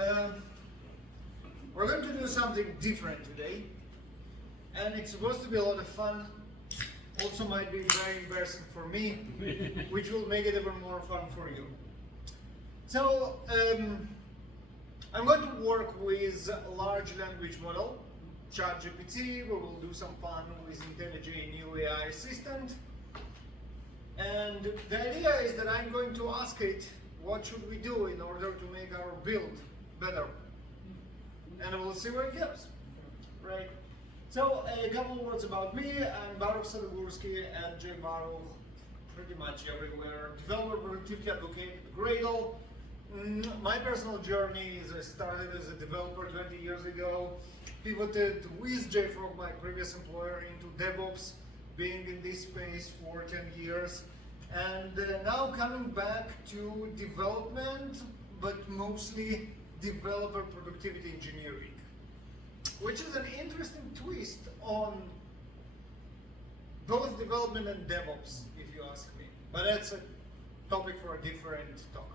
Um, we're going to do something different today, and it's supposed to be a lot of fun. Also might be very embarrassing for me, which will make it even more fun for you. So, I'm going to work with a large language model, ChatGPT. We will do some fun with IntelliJ new AI assistant. And the idea is that I'm going to ask it, what should we do in order to make our build better? And we'll see where it goes, right? So a couple of words about me. I'm Baruch Sadegurski at JUG, pretty much everywhere. Developer productivity advocate at Gradle. My personal journey is I started as a developer 20 years ago, pivoted with JFrog, my previous employer, into DevOps, being in this space for 10 years, and now coming back to development, but mostly developer productivity engineering, which is an interesting twist on both development and DevOps, if you ask me. But that's a topic for a different talk.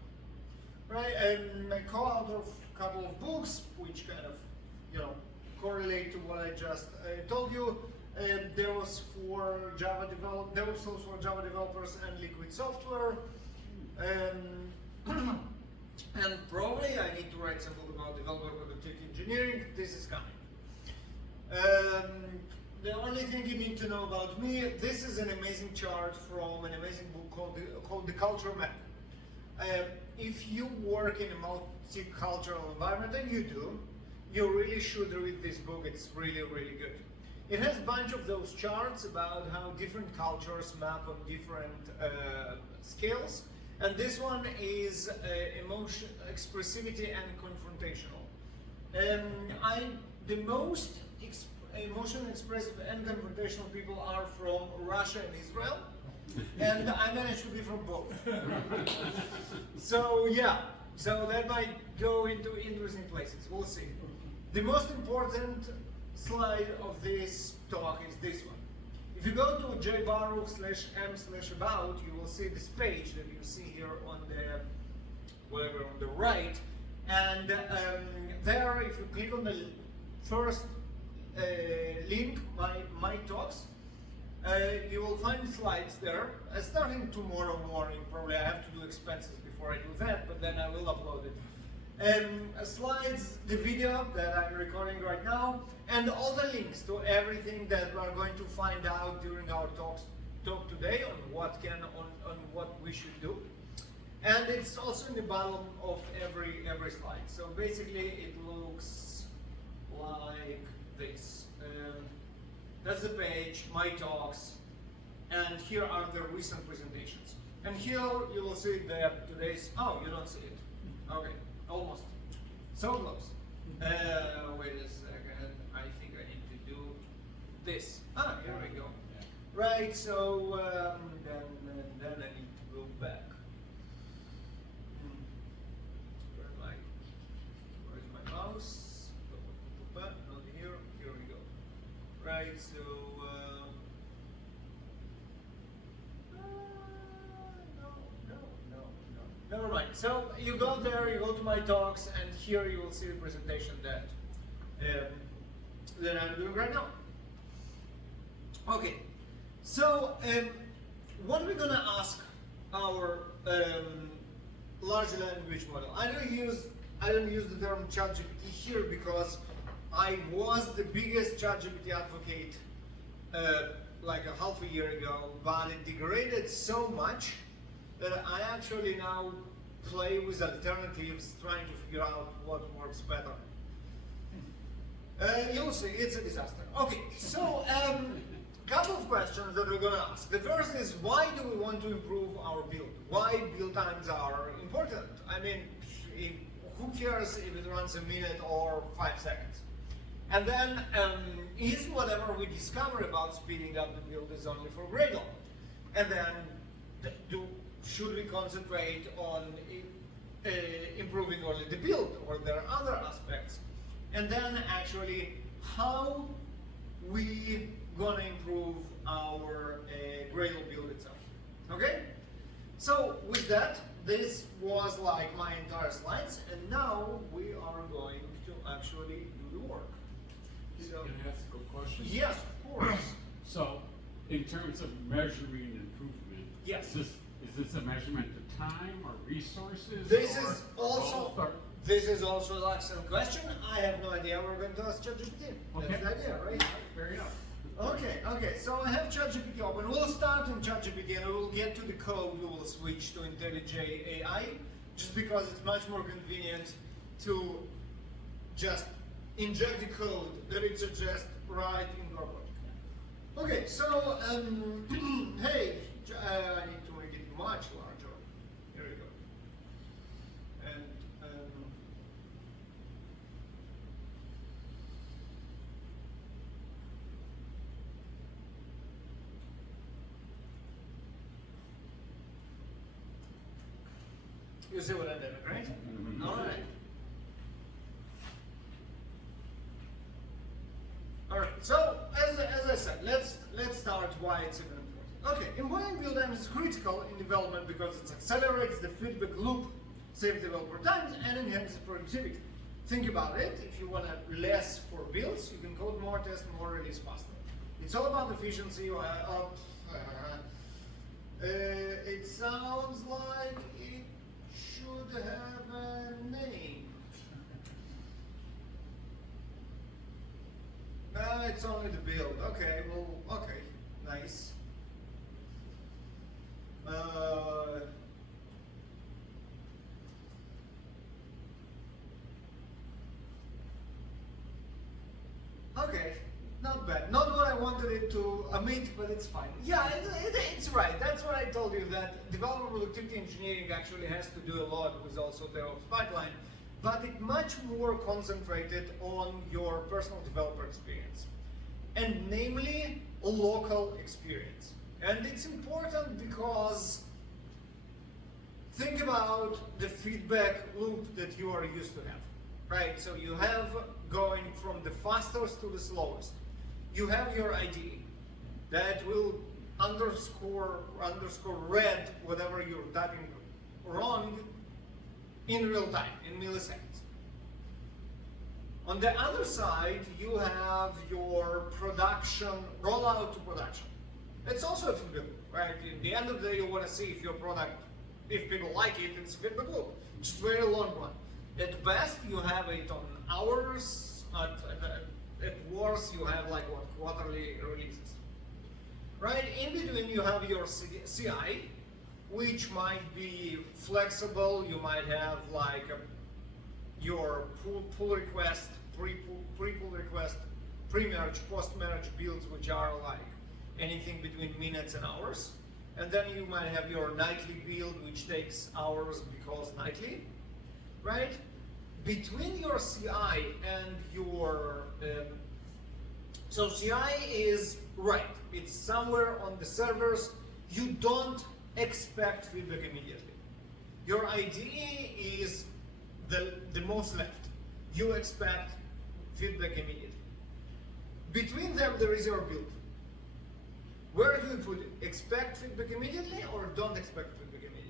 Right, and I co-author of a couple of books, which kind of, correlate to what I just told you. There was for Java developers and Liquid Software. And probably I need to write some book about developer productivity engineering. This is coming. The only thing you need to know about me, this is an amazing chart from an amazing book called The Culture Map. If you work in a multicultural environment, and you do, you really should read this book. It's really, really good. It has a bunch of those charts about how different cultures map on different scales, and this one is emotion, expressivity, and confrontational. The most emotion expressive and confrontational people are from Russia and Israel. And I managed to be from both. So yeah, so that might go into interesting places. We'll see. The most important slide of this talk is this one. If you go to jbaruch/m/about, you will see this page that you see here on the on the right. And there, if you click on the first link, my talks, you will find slides there. Starting tomorrow morning, probably I have to do expenses before I do that, but then I will upload it. Slides, the video that I'm recording right now, and all the links to everything that we are going to find out during our talk today on what we should do. And it's also in the bottom of every slide. So basically, it looks like this. That's the page, my talks, and here are the recent presentations. And here you will see that today's, you don't see it. Okay, almost. So close. Wait a second, I think I need to do this. Here we go. Right, so then I need to go back. Where's my mouse? Not here, here we go. Right, so no. Never mind. So you go there, you go to my talks, and here you will see the presentation that I'm doing right now. Okay, so what are we gonna ask our large language model? I don't use the term ChatGPT here because I was the biggest ChatGPT advocate like a half a year ago, but it degraded so much that I actually now play with alternatives, trying to figure out what works better. You'll see, it's a disaster. Okay, so couple of questions that we're gonna ask. The first is, why do we want to improve our build? Why build times are important? I mean, who cares if it runs a minute or 5 seconds? And then, is whatever we discover about speeding up the build is only for Gradle? And then, should we concentrate on improving only the build, or there are other aspects? And then, actually, how we gonna improve our Gradle build itself? Okay? So, with that, this was like my entire slides, and now we are going to actually do the work. So, Can I ask a question? yes, of course. So, in terms of measuring improvement, Yes. is this a measurement of time or resources? This or is also both, or- this is also an excellent question. I have no idea. We're going to ask ChatGPT. That's Okay. the idea, right? Fair enough. Okay. So I have ChatGPT open. We'll start in ChatGPT and we'll get to the code. We will switch to IntelliJ AI, just because it's much more convenient to just inject the code that it suggests right in our project. Okay, so hey, I need to make it much larger. Here we go. And you see what I did, right? Mhm. All right. All right. So as I said, let's start why it's even important. Okay, embedding build times is critical in development because it accelerates the feedback loop, saves developer time, and enhances productivity. Think about it. If you want less for builds, you can code more, test more, release faster. It's all about efficiency. It sounds like it should have a name. It's only the build. Okay, well, okay, nice. Okay, not bad. Not what I wanted it to emit, but it's fine. Yeah, it's right. That's what I told you, that developer productivity engineering actually has to do a lot with also DevOps pipeline, but it's much more concentrated on your personal developer experience, and namely local experience. And it's important because think about the feedback loop that you are used to have, right? So you have going from the fastest to the slowest. You have your IDE that will underscore red whatever you're typing wrong in real time, in milliseconds. On the other side, you have your production, rollout to production. It's also a feedback loop, right? In the end of the day, you want to see if your product, if people like it, it's a feedback loop. It's a very long run. At best, you have it on hours. At worst, you have like what, quarterly releases. Right? In between, you have your CI, which might be flexible. You might have like your pull request, pre-pull request, pre-merge, post-merge builds, which are like anything between minutes and hours. And then you might have your nightly build, which takes hours because nightly, right? Between your CI and your, so CI is right, it's somewhere on the servers. You don't expect feedback immediately. Your IDE is the most left. You expect feedback immediately. Between them, there is your build. Where do you put it? Expect feedback immediately or don't expect feedback immediately?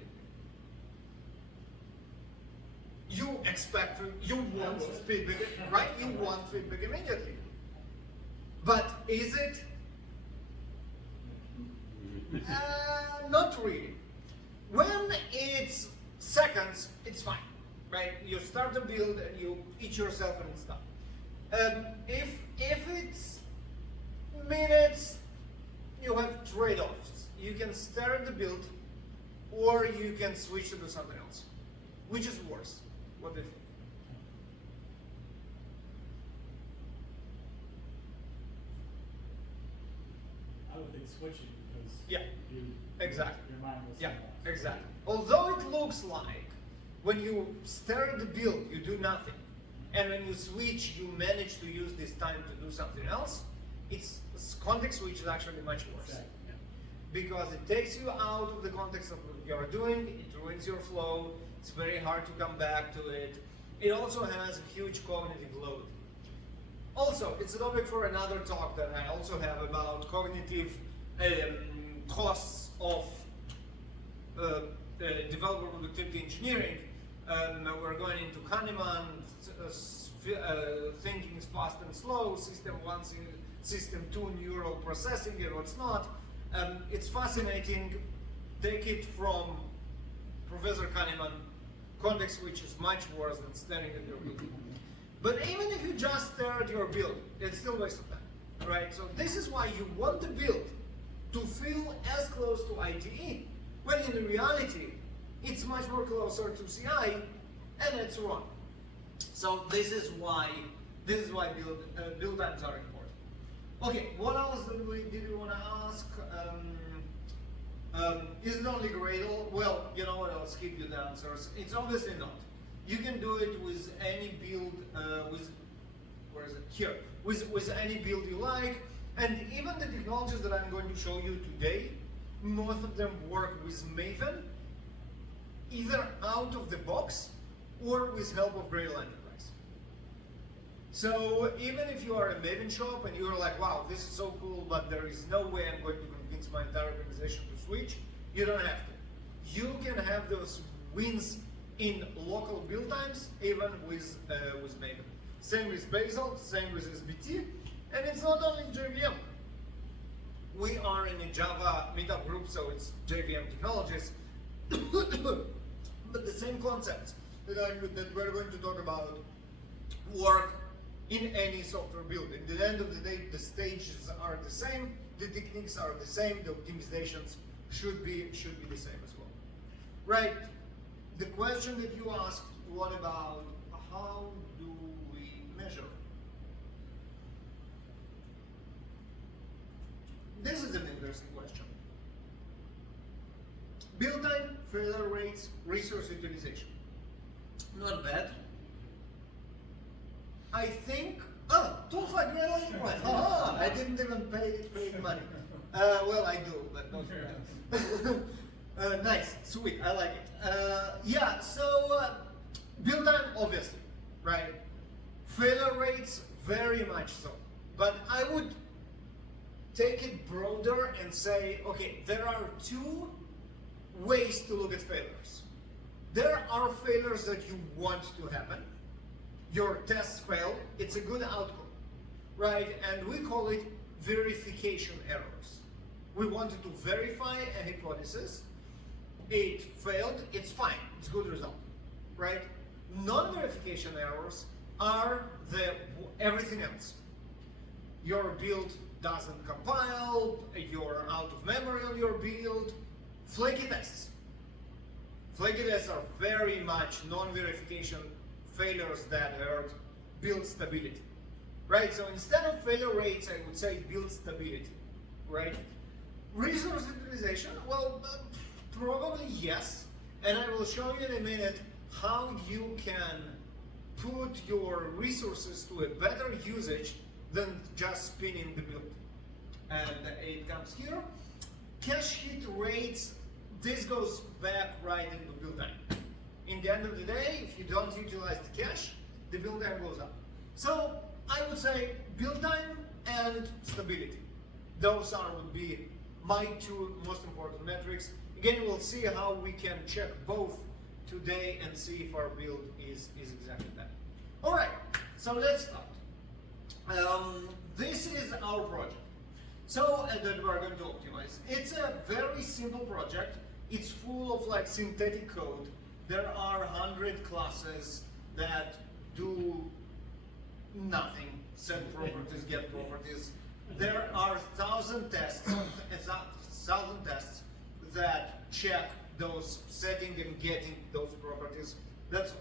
You expect, you want feedback, right? You want feedback immediately. But is it? Not really. When it's seconds, it's fine, right? You start the build and you eat yourself and it's done. If it's minutes, you have trade-offs. You can start the build, or you can switch to do something else. Which is worse? What do you think? I would think switching because Yeah, exactly. your mind will Yeah, somewhere else. exactly. Although it looks like when you start the build, you do nothing, and when you switch, you manage to use this time to do something else. It's context switch is actually much worse. Exactly. Because it takes you out of the context of what you're doing, it ruins your flow, it's very hard to come back to it. It also has a huge cognitive load. Also, it's a topic for another talk that I also have about cognitive costs of developer productivity engineering, we're going into Kahneman, thinking is fast and slow, system 1, system 2, neural processing, and what's not. It's fascinating. Take it from Professor Kahneman context, which is much worse than staring at your build. But even if you just stare at your build, it's still a waste of time, right? So this is why you want the build to feel as close to IDE, when in reality, it's much more closer to CI, and it's wrong. So this is why build times are important. Okay, what else did we want to ask? Is it only Gradle? Well, you know what, I'll skip you the answers. It's obviously not. You can do it with any build, where is it? Here. With any build you like, and even the technologies that I'm going to show you today, most of them work with Maven, either out of the box or with help of Gradle Enterprise. So even if you are a Maven shop and you're like, wow, this is so cool, but there is no way I'm going to convince my entire organization to switch, you don't have to. You can have those wins in local build times, even with Maven. Same with Bazel, same with SBT, and it's not only JVM. We are in a Java meetup group, so it's JVM technologies, but the same concepts that we're going to talk about work in any software build. At the end of the day, the stages are the same, the techniques are the same, the optimizations should be the same as well. Right, the question that you asked, what about how do we measure? This is an interesting question. Build time, failure rates, resource utilization. Not bad. I think, tools like Gradle Enterprise. I didn't even pay money. Well, I do, but not for that. Nice, sweet, I like it. Yeah, so build time, obviously, right? Failure rates, very much so. But I would take it broader and say, okay, there are two ways to look at failures. There are failures that you want to happen. Your tests fail, it's a good outcome, right? And we call it verification errors. We wanted to verify a hypothesis. It failed, it's fine, it's a good result, right? Non-verification errors are everything else. Your build doesn't compile, you're out of memory on your build. Flaky tests. Flaky tests are very much non-verification failures that hurt build stability, right? So instead of failure rates, I would say build stability, right? Resource utilization, well, probably yes. And I will show you in a minute how you can put your resources to a better usage than just spinning the build. And it comes here. Cache hit rates, this goes back right into build time. In the end of the day, if you don't utilize the cache, the build time goes up. So I would say build time and stability. Those would be my two most important metrics. Again, we'll see how we can check both today and see if our build is exactly that. All right, so let's start. This is our project. So that we're going to optimize. It's a very simple project. It's full of like synthetic code. There are 100 classes that do nothing. Set properties, get properties. There are 1,000 tests, that check those setting and getting those properties. That's all.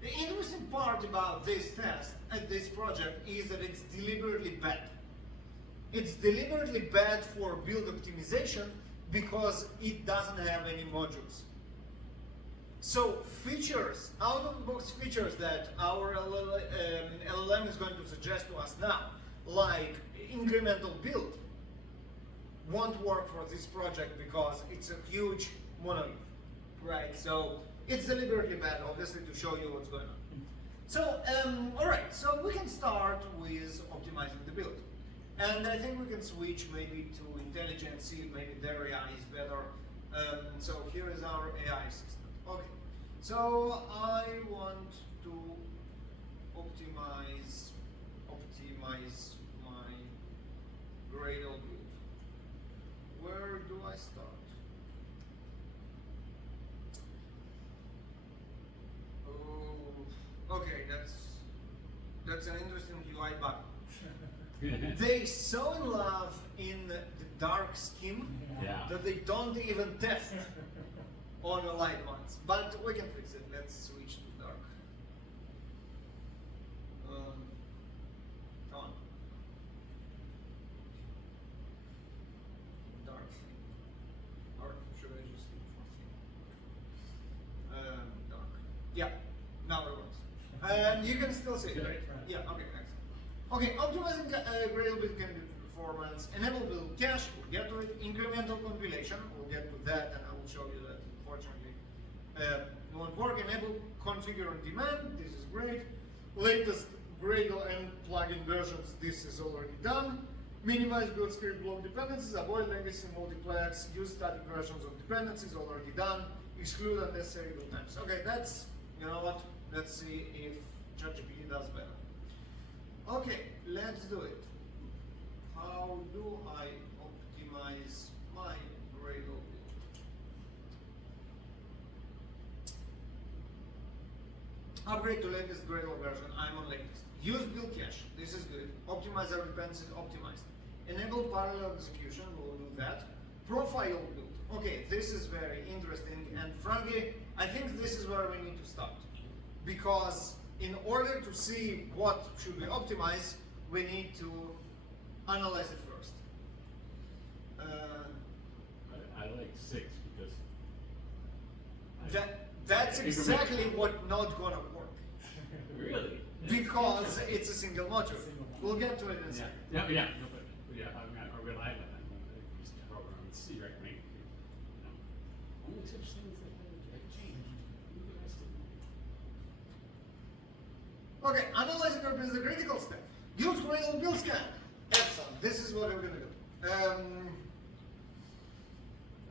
The interesting part about this test and this project is that it's deliberately bad. It's deliberately bad for build optimization because it doesn't have any modules. So features, out-of-the-box features that our LLM is going to suggest to us now, like incremental build, won't work for this project because it's a huge monolith, right? So it's deliberately bad, obviously, to show you what's going on. So, all right, so we can start with optimizing the build. And I think we can switch maybe to IntelliGen, see maybe their AI is better. So here is our AI system. Okay, so I want to optimize my Gradle build. Where do I start? Oh, okay, that's an interesting UI bug. They so in love in the dark scheme Yeah. that they don't even test on the light ones. But we can fix it. Let's switch to dark. On. Dark theme. Or should I just look for theme? Dark. Yeah, now it works. And you can still see it, right? Yeah, okay, excellent. Okay, optimizing Gradle build candidate performance, enable build cache, we'll get to it, incremental compilation, we'll get to that and I will show you that unfortunately won't work, enable configure on demand, this is great, latest Gradle and plugin versions, this is already done, minimize build script block dependencies, avoid legacy multiplex, use static versions of dependencies, already done, exclude unnecessary build times. Okay, that's, you know what, let's see if ChatGPT does better. Okay, let's do it. How do I optimize my Gradle build? Upgrade to latest Gradle version, I'm on latest. Use build cache, this is good. Optimize our dependencies, optimized. Enable parallel execution, we'll do that. Profile build, okay, this is very interesting and frankly, I think this is where we need to start. Because in order to see what should we optimize, we need to analyze it first. I like 6 because That's exactly what not gonna work. really Because it's a single module. We'll get to it in a second. Yeah, no, but yeah, I mean, I rely on that. I just program and see, right? Make, you know, only such things that change. Okay, analyzing our build is a critical step. Use Gradle build scan. Excellent. This is what we're gonna do.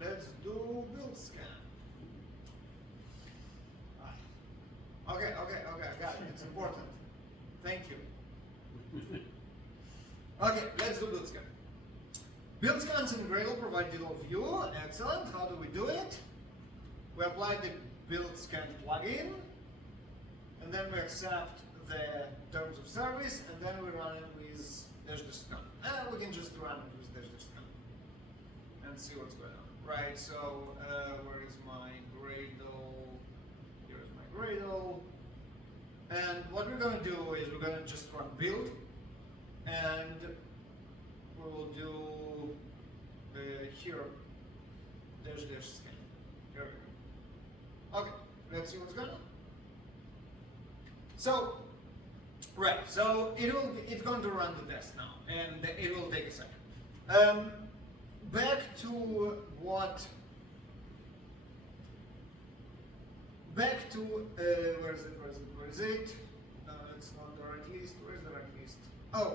Let's do build scan. Okay, I got it. It's important. Thank you. Okay, let's do build scan. Build scans in Gradle provide deal view. Excellent. How do we do it? We apply the build scan plugin, and then we accept the terms of service, and then we run it with -scan. We can just run it with -scan and see what's going on. Right, so where is my Gradle? Here is my Gradle. And what we're going to do is we're going to just run build, and we will do here -scan. Here we go. Okay, let's see what's going on. So, right, so it's going to run the test now, and it will take a second. Back to what? Back to where is it? It's not the right list. Where is the right list? Oh,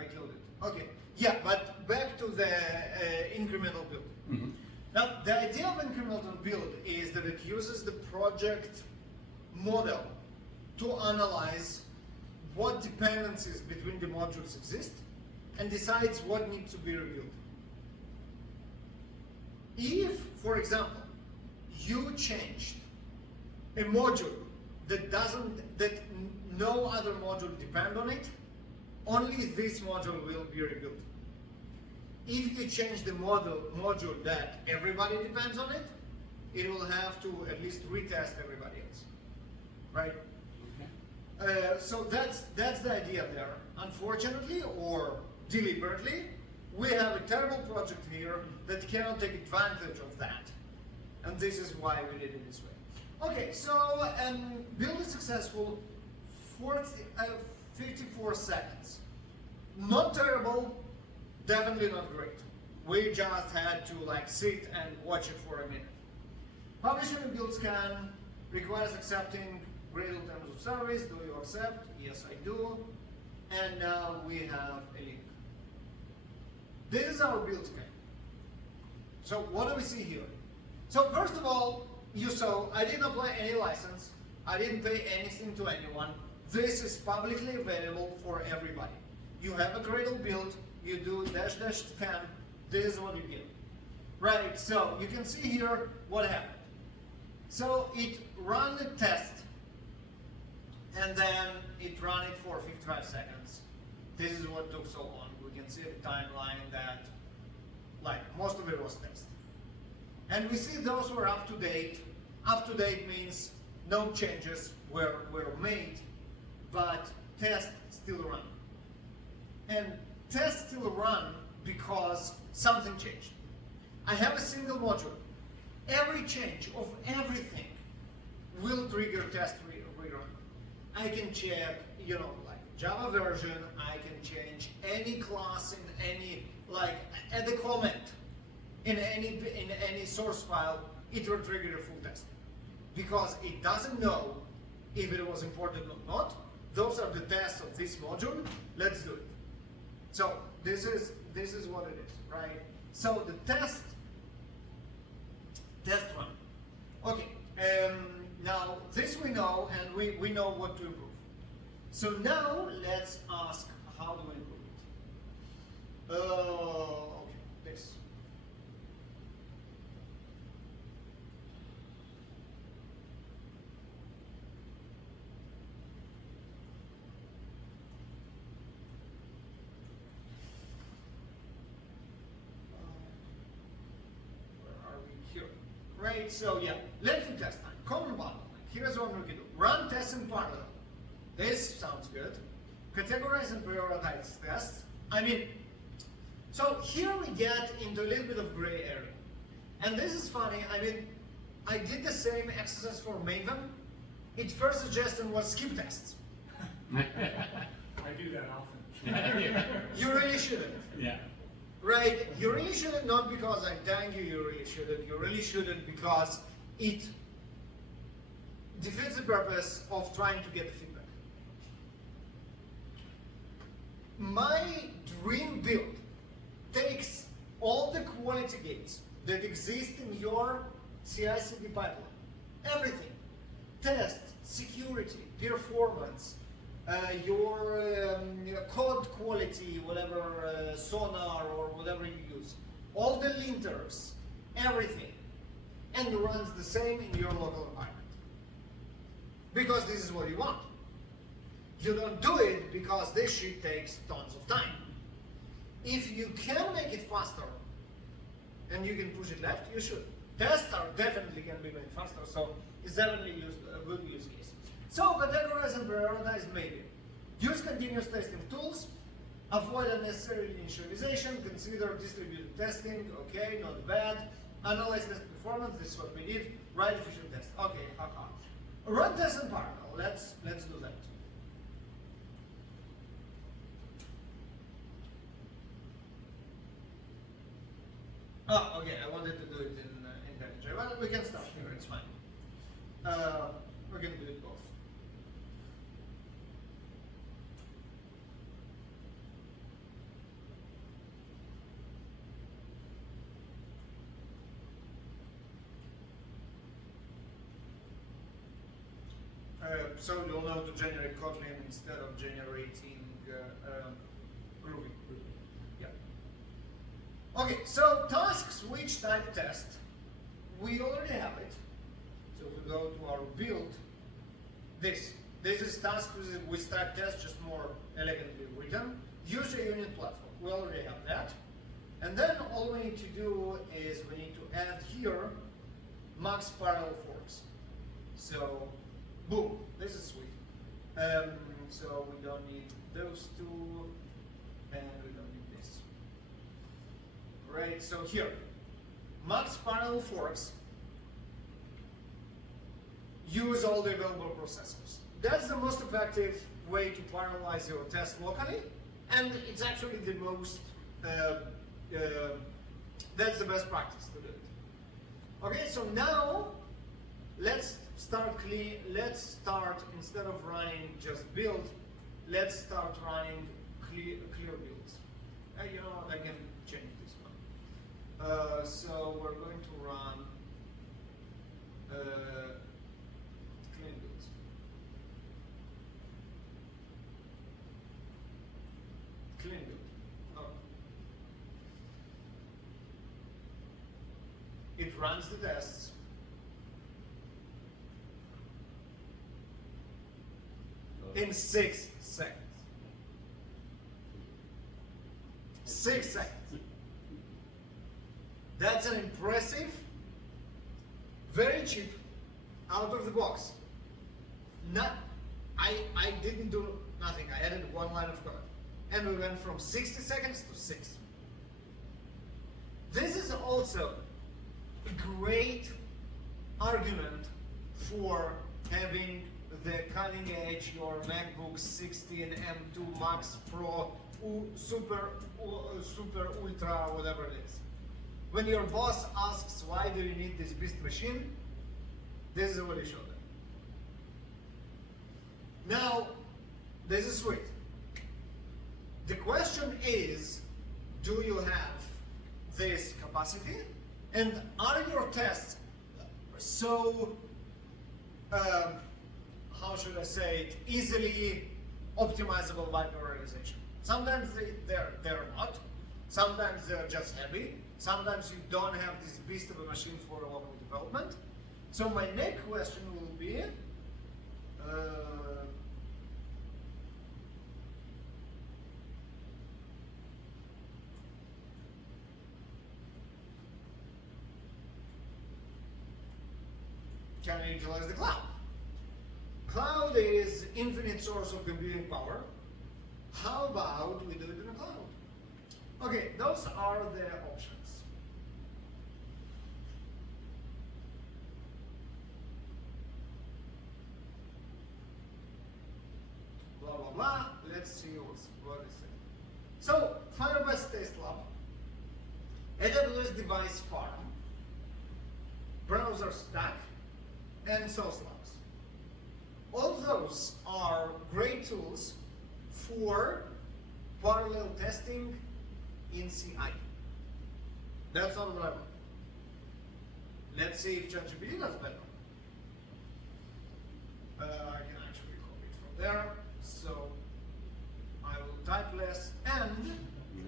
I killed it. Okay, yeah, but back to the incremental build. Mm-hmm. Now, the idea of incremental build is that it uses the project model to analyze what dependencies between the modules exist and decides what needs to be rebuilt. If, for example, you changed a module that no other module depend on it, only this module will be rebuilt. If you change the module that everybody depends on it, it will have to at least retest everybody else, right? So that's the idea there. Unfortunately, or deliberately, we have a terrible project here that cannot take advantage of that. And this is why we did it this way. Okay, so build is successful, 54 seconds. Not terrible, definitely not great. We just had to like sit and watch it for a minute. Publishing a build scan requires accepting Gradle terms of service. Do you accept? Yes, I do. And now we have a link. This is our build scan. So what do we see here? So first of all, you saw I didn't apply any license. I didn't pay anything to anyone. This is publicly available for everybody. You have a Gradle build, you do -- scan, this is what you get. Right, so you can see here what happened. So it ran a test, and then it ran it for 55 seconds. This is what took so long. We can see the timeline that, like, most of it was test. And we see those were up to date. Up to date means no changes were made, but test still run. And test still run because something changed. I have a single module. Every change of everything will trigger test rerun. I can check, like Java version. I can change any class in any, like, add a comment in any source file. It will trigger a full test because it doesn't know if it was imported or not. Those are the tests of this module. Let's do it. So this is what it is, right? So the test run. Okay, now this we know, and we know what to improve. So now let's ask how to improve it. Okay, this. Right, so yeah, let's do test time. Common bottleneck. Here's what we can do. Run tests in parallel. This sounds good. Categorize and prioritize tests. So here we get into a little bit of gray area. And this is funny. I did the same exercise for Maven. Its first suggestion was skip tests. I do that often. You really shouldn't. Yeah. Right, you really shouldn't, not because I'm telling you you really shouldn't, you really shouldn't because it defeats the purpose of trying to get the feedback. My dream build takes all the quality gates that exist in your CI/CD pipeline, everything, test, security, performance, your code quality, whatever, Sonar or whatever you use, all the linters, everything, and runs the same in your local environment. Because this is what you want. You don't do it because this shit takes tons of time. If you can make it faster, and you can push it left, you should. Tests are definitely can be made faster, so it's definitely a good use case. So categorize and prioritize maybe. Use continuous testing tools. Avoid unnecessary initialization. Consider distributed testing. Okay, not bad. Analyze test performance. This is what we did. Write efficient test. Okay, haha. Run tests in parallel. Let's do that. Oh, okay. I wanted to do it in Java. Well, we can start here. It's fine. We can do it both. So you'll know to generate Kotlin instead of generating Groovy. Yeah. Okay, so task switch type test. We already have it. So if we go to our build, this is task with type test, just more elegantly written. Use a unit platform. We already have that. And then all we need to do is we need to add here max parallel forks. So boom, this is sweet. So we don't need those two, and we don't need this. Right, so here, max parallel forks use all the available processors. That's the most effective way to parallelize your test locally, and it's actually the most, that's the best practice to do it. Okay, so now, let's start instead of running just build, let's start running clear builds. You know what, I can change this one. So we're going to run Clean builds. Clean build. Oh. It runs the tests. In 6 seconds. 6 seconds. That's an impressive, very cheap, out of the box. I didn't do nothing. I added one line of code. And we went from 60 seconds to 6. This is also a great argument for having the cutting edge, your MacBook 16 M2 Max Pro Super Ultra, whatever it is. When your boss asks why do you need this beast machine, this is what you show them. Now, this is sweet. The question is, do you have this capacity? And are your tests so, how should I say it, easily optimizable by the organization? Sometimes they're not. Sometimes they're just heavy. Sometimes you don't have this beast of a machine for local development. So my next question will be, can I utilize the cloud? Cloud is infinite source of computing power. How about we do it in the cloud? Okay, those are the options. Blah, blah, blah. Let's see what is it. So, Firebase Test Lab, AWS Device Farm, Browser Stack, and Sauce Labs. All those are great tools for parallel testing in CI. That's not what I want. Let's see if ChatGPT does better. I can actually copy it from there. So I will type less, and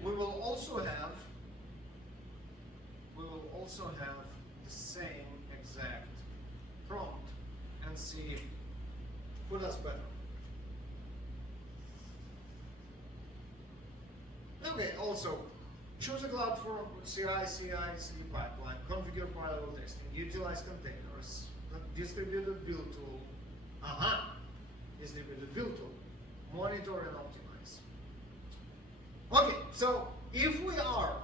we will also have the same exact prompt and see who does better. Okay, also choose a cloud for CI/CD pipeline, configure parallel testing, utilize containers, distributed build tool. Distributed build tool, monitor and optimize. Okay, so if we are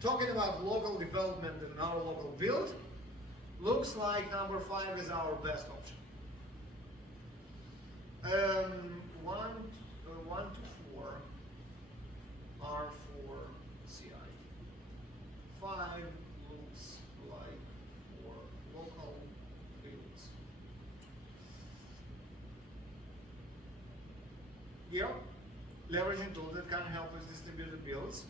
talking about local development and our local build, looks like number 5 is our best option. 1 to 4 are for CI. 5 looks like for local builds. Here, leveraging tools that can help with distributed builds.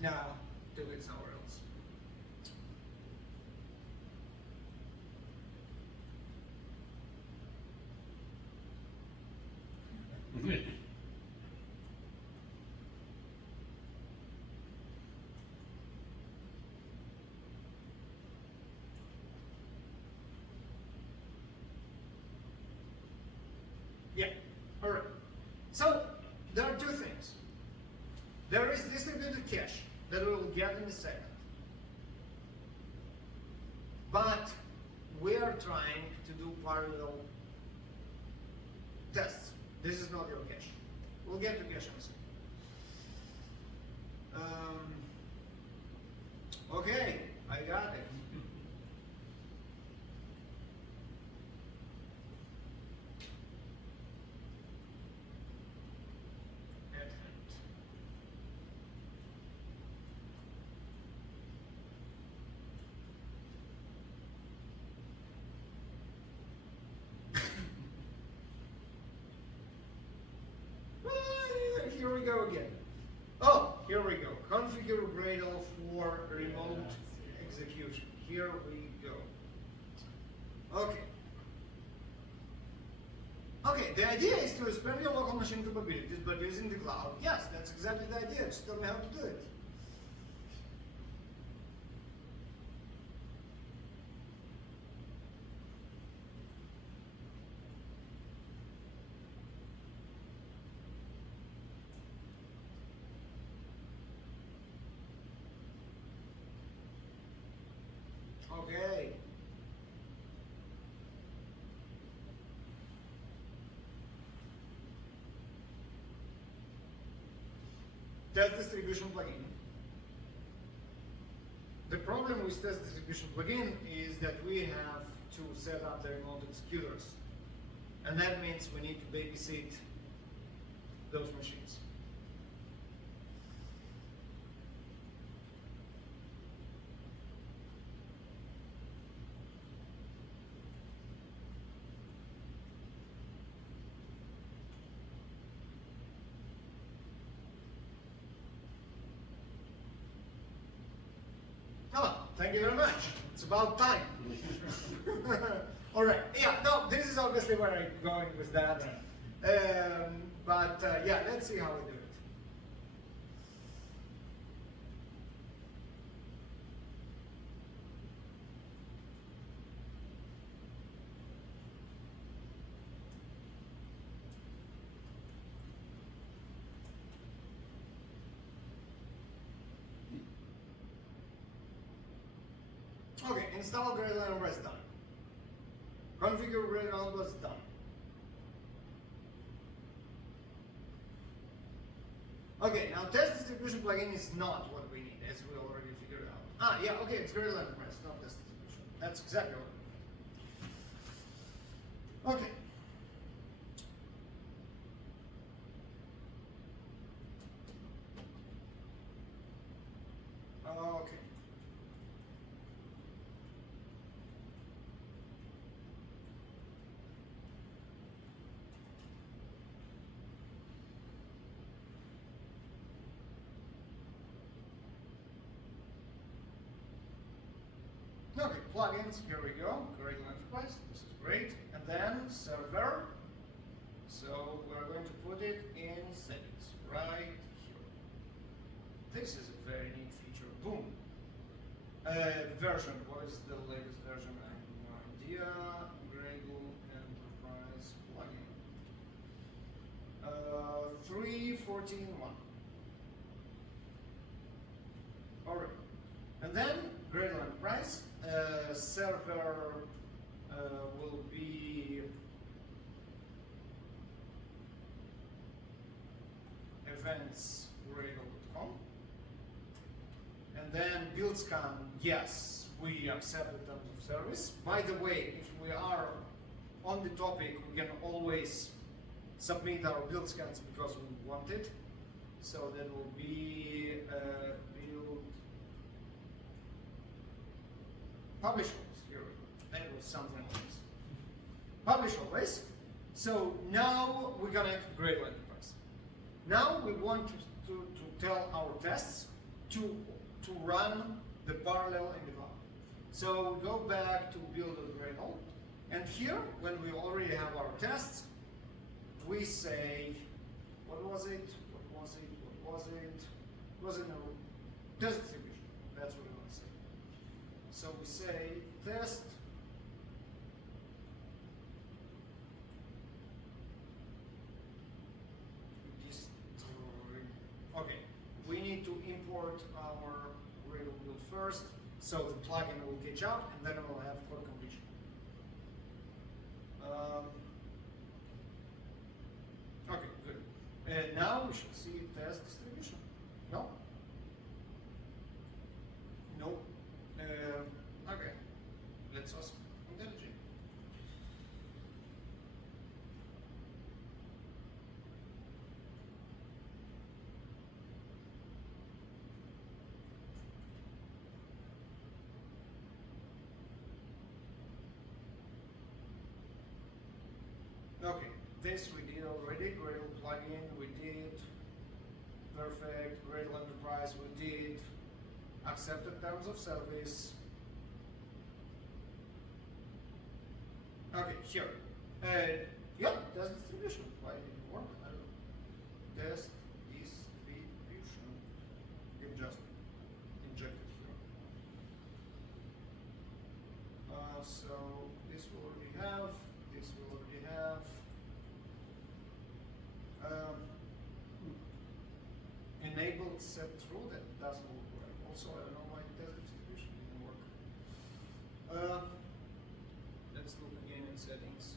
Now, do it somewhere else. Yeah, all right. So there are 2 things. There is distributed cache that we will get in a second. But we are trying to do parallel tests. This is not your cache. We'll get to cache in a second. Okay, I got it. Here we go again. here we go. Configure Gradle for remote execution. Here we go. Okay. Okay, the idea is to expand your local machine capabilities, but using the cloud. Yes, that's exactly the idea. Just tell me how to do it. Okay. Test distribution plugin. The problem with test distribution plugin is that we have to set up the remote executors. And that means we need to babysit those machines. Oh, thank you very much. It's about time. All right. Yeah. No, this is obviously where I'm going with that. But yeah, let's see how we do it. Okay, install Gradle was done. Configure Gradle was done. Okay, now test distribution plugin is not what we need, as we already figured out. Ah, yeah, okay, it's Gradle Enterprise, not test distribution. That's exactly what we need. Okay. Okay. Okay, plugins, here we go. Gradle Enterprise, this is great. And then server. So we're going to put it in settings, right here. This is a very neat feature. Boom. Version, what is the latest version? I have no idea. Gradle Enterprise plugin. 3.14.1. Alright. And then Gradle Enterprise. Server will be eventsgradle.com. And then build scan, yes, we accept the terms of service. By the way, if we are on the topic, we can always submit our build scans because we want it. So that will be build publish always. Here we go. That was something like this. Publish always. So now we're gonna have Gradle Enterprise. Now we want to tell our tests to run the parallel in the cloud. So we go back to build a Gradle, and here, when we already have our tests, we say, what was it? What was it? What was it? Was it a test distribution? That's what we want to say. So we say test okay, we need to import our Gradle build first, so the plugin will catch up, and then it will have code completion. Okay, good. And now we should see test distribution. No? No. Okay. Let's awesome. IntelliJ. Okay, this we did already. Gradle plugin, we did. Perfect. Gradle Enterprise we did accepted terms of service. Okay, here. Yeah, test distribution. Why did it work? I don't know. Test distribution. You just inject it here. So this we already have. This we already have. Enabled set true. That doesn't work right. Also, I don't know why test distribution didn't work. Let's look again in settings.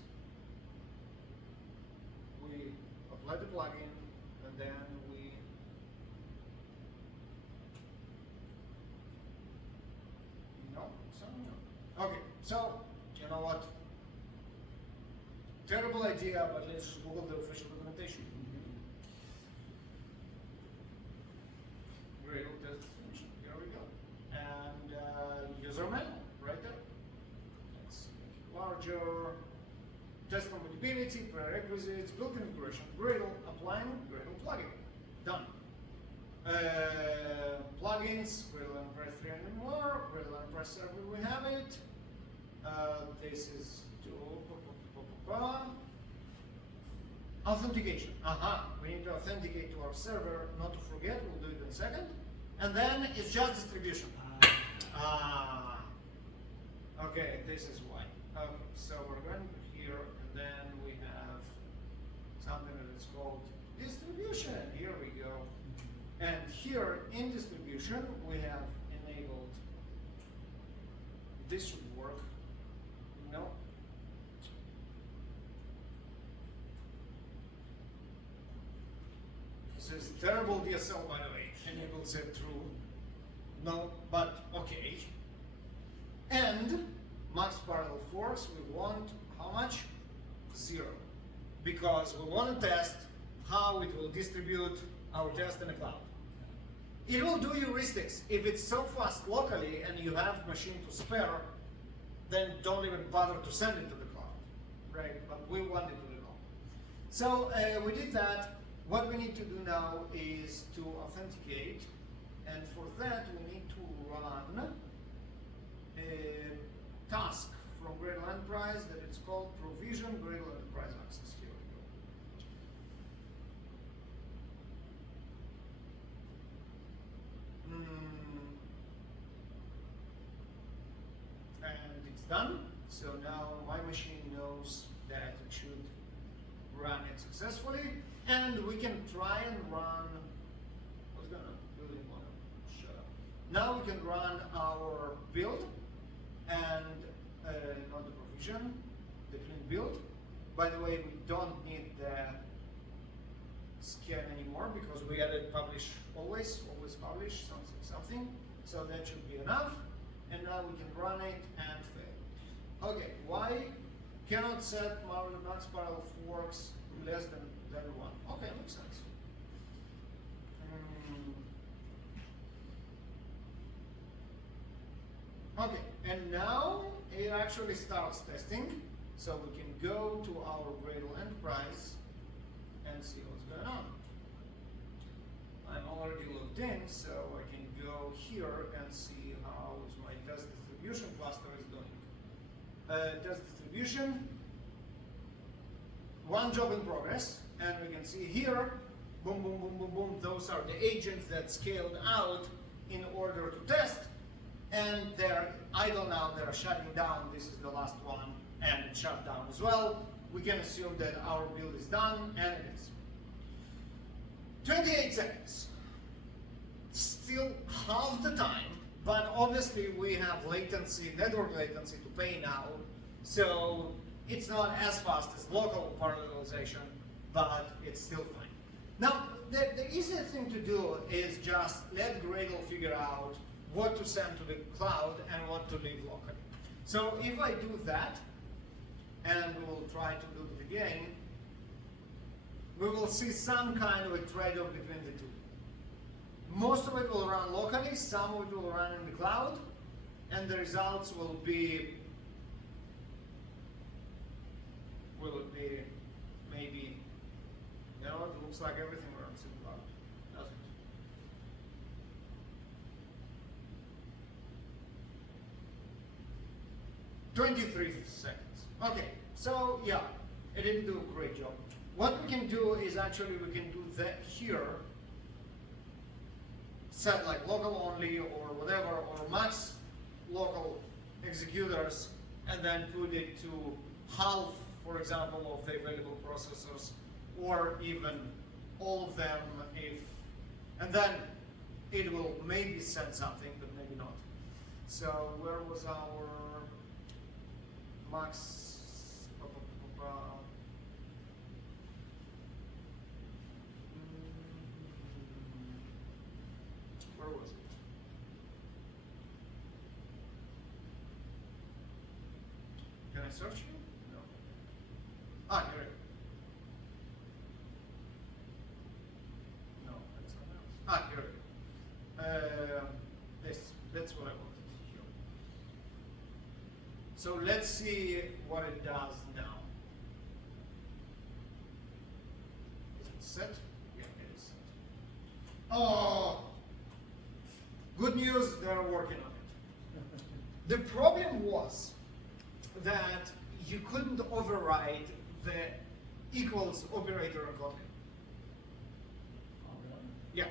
We apply the plugin and then we no. Okay, so you know what? Terrible idea, but let's just Google the official documentation. Gradle test distribution. Here we go. And user manual right there. Let's make it larger. Test compatibility, prerequisites, built integration, Gradle, applying Gradle plugin. Done. Plugins, Gradle Enterprise 3 and more, Gradle Enterprise server, we have it. This is authentication. We need to authenticate to our server, not to forget, we'll do it in a second. And then it's just distribution. Okay, this is why. Okay, so we're going here, and then we have something that is called distribution. Here we go. And here in distribution, we have enabled, this should work. No. This is terrible DSL, by the way. Enabled set true. No, but okay. And max parallel forks, we want how much? 0. Because we want to test how it will distribute our test in the cloud. It will do heuristics. If it's so fast locally and you have machine to spare, then don't even bother to send it to the cloud, right? But we want it to the cloud. So we did that. What we need to do now is to authenticate, and for that we need to run a task from Gradle Enterprise that it's called provision Gradle Enterprise access. Here we go. And it's done. So now my machine knows that it should run it successfully, and we can try and run. What's going on? Really want to shut up. Now we can run our build and not the provision, the clean build. By the way, we don't need the scan anymore because we added publish always publish something. So that should be enough. And now we can run it and fail. Okay, why cannot set max parallel forks less than 1? Okay, makes sense. Okay, and now it actually starts testing. So we can go to our Gradle Enterprise and see what's going on. I'm already logged in, so I can go here and see how my test distribution cluster is doing. Test distribution, one job in progress, and we can see here, boom, boom, boom, boom, boom, those are the agents that scaled out in order to test, and they're idle now, they're shutting down. This is the last one, and it shut down as well. We can assume that our build is done, and it is. 28 seconds. Still half the time, but obviously we have latency, network latency to pay now, so it's not as fast as local parallelization, but it's still fine. Now, the easiest thing to do is just let Gradle figure out what to send to the cloud and what to leave locally. So if I do that, and we will try to do it again, we will see some kind of a trade-off between the two. Most of it will run locally, some of it will run in the cloud, and the results will be maybe, you know, it looks like everything runs in the cloud, doesn't 23 seconds. Okay, so yeah, it didn't do a great job. What we can do is actually we can do that here, set like local only or whatever, or max local executors, and then put it to half, for example, of the available processors, or even all of them if, and then it will maybe send something, but maybe not. So where was our max? Where was it? Can I search you? No. Ah, here it is. No, that's not else. Ah, here it is. That's what I wanted to show. So let's see what it does now. Is it set? Yeah, it is set. Oh! Good news, they're working on it. The problem was that you couldn't override the equals operator on Kotlin. Oh, really? Yeah.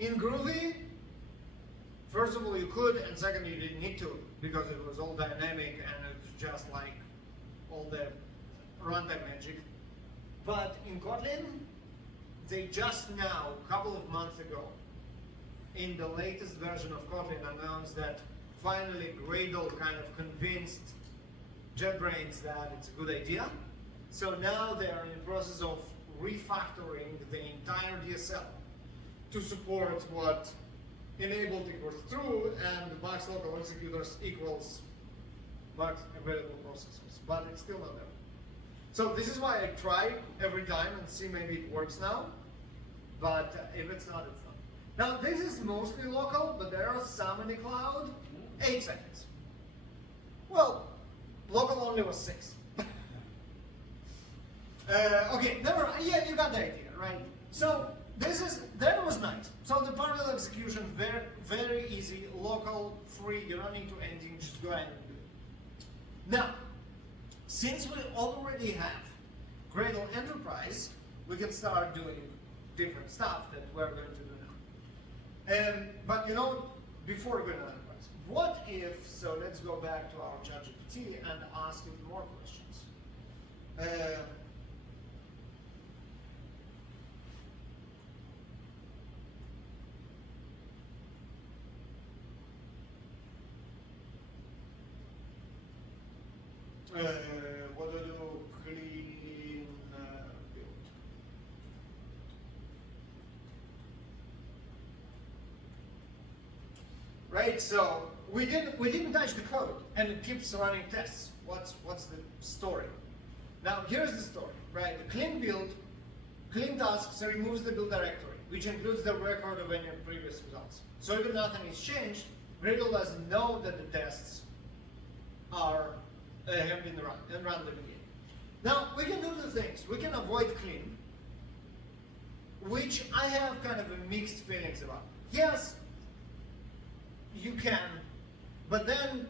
In Groovy, first of all you could, and second you didn't need to, because it was all dynamic and it was just like all the runtime magic. But in Kotlin, they just now, a couple of months ago, in the latest version of Kotlin, announced that finally Gradle kind of convinced JetBrains that it's a good idea. So now they are in the process of refactoring the entire DSL to support what enabled equals true and max local executors equals max available processors, but it's still not there. So this is why I try every time and see maybe it works now, but if it's not, it's not. Now this is mostly local, but there are some in the cloud. 8 seconds. Well, local only was 6. Okay, never. Yeah, you got the idea, right? So that was nice. So the parallel execution, very easy, local, free. You don't need to anything. Just go ahead and do it. Now, since we already have Gradle Enterprise, we can start doing different stuff that we're going to do now. But you know, before we go to Enterprise, what if? So let's go back to our ChatGPT and ask it more questions. What do I do? Clean build. Right. So we didn't touch the code, and it keeps running tests. What's the story? Now here's the story. Right. The clean build, clean tasks removes the build directory, which includes the record of any previous results. So even nothing is changed, Gradle doesn't know that the tests are have been run and run them again. Now we can do two things. We can avoid clean, which I have kind of a mixed feelings about. Yes, you can, but then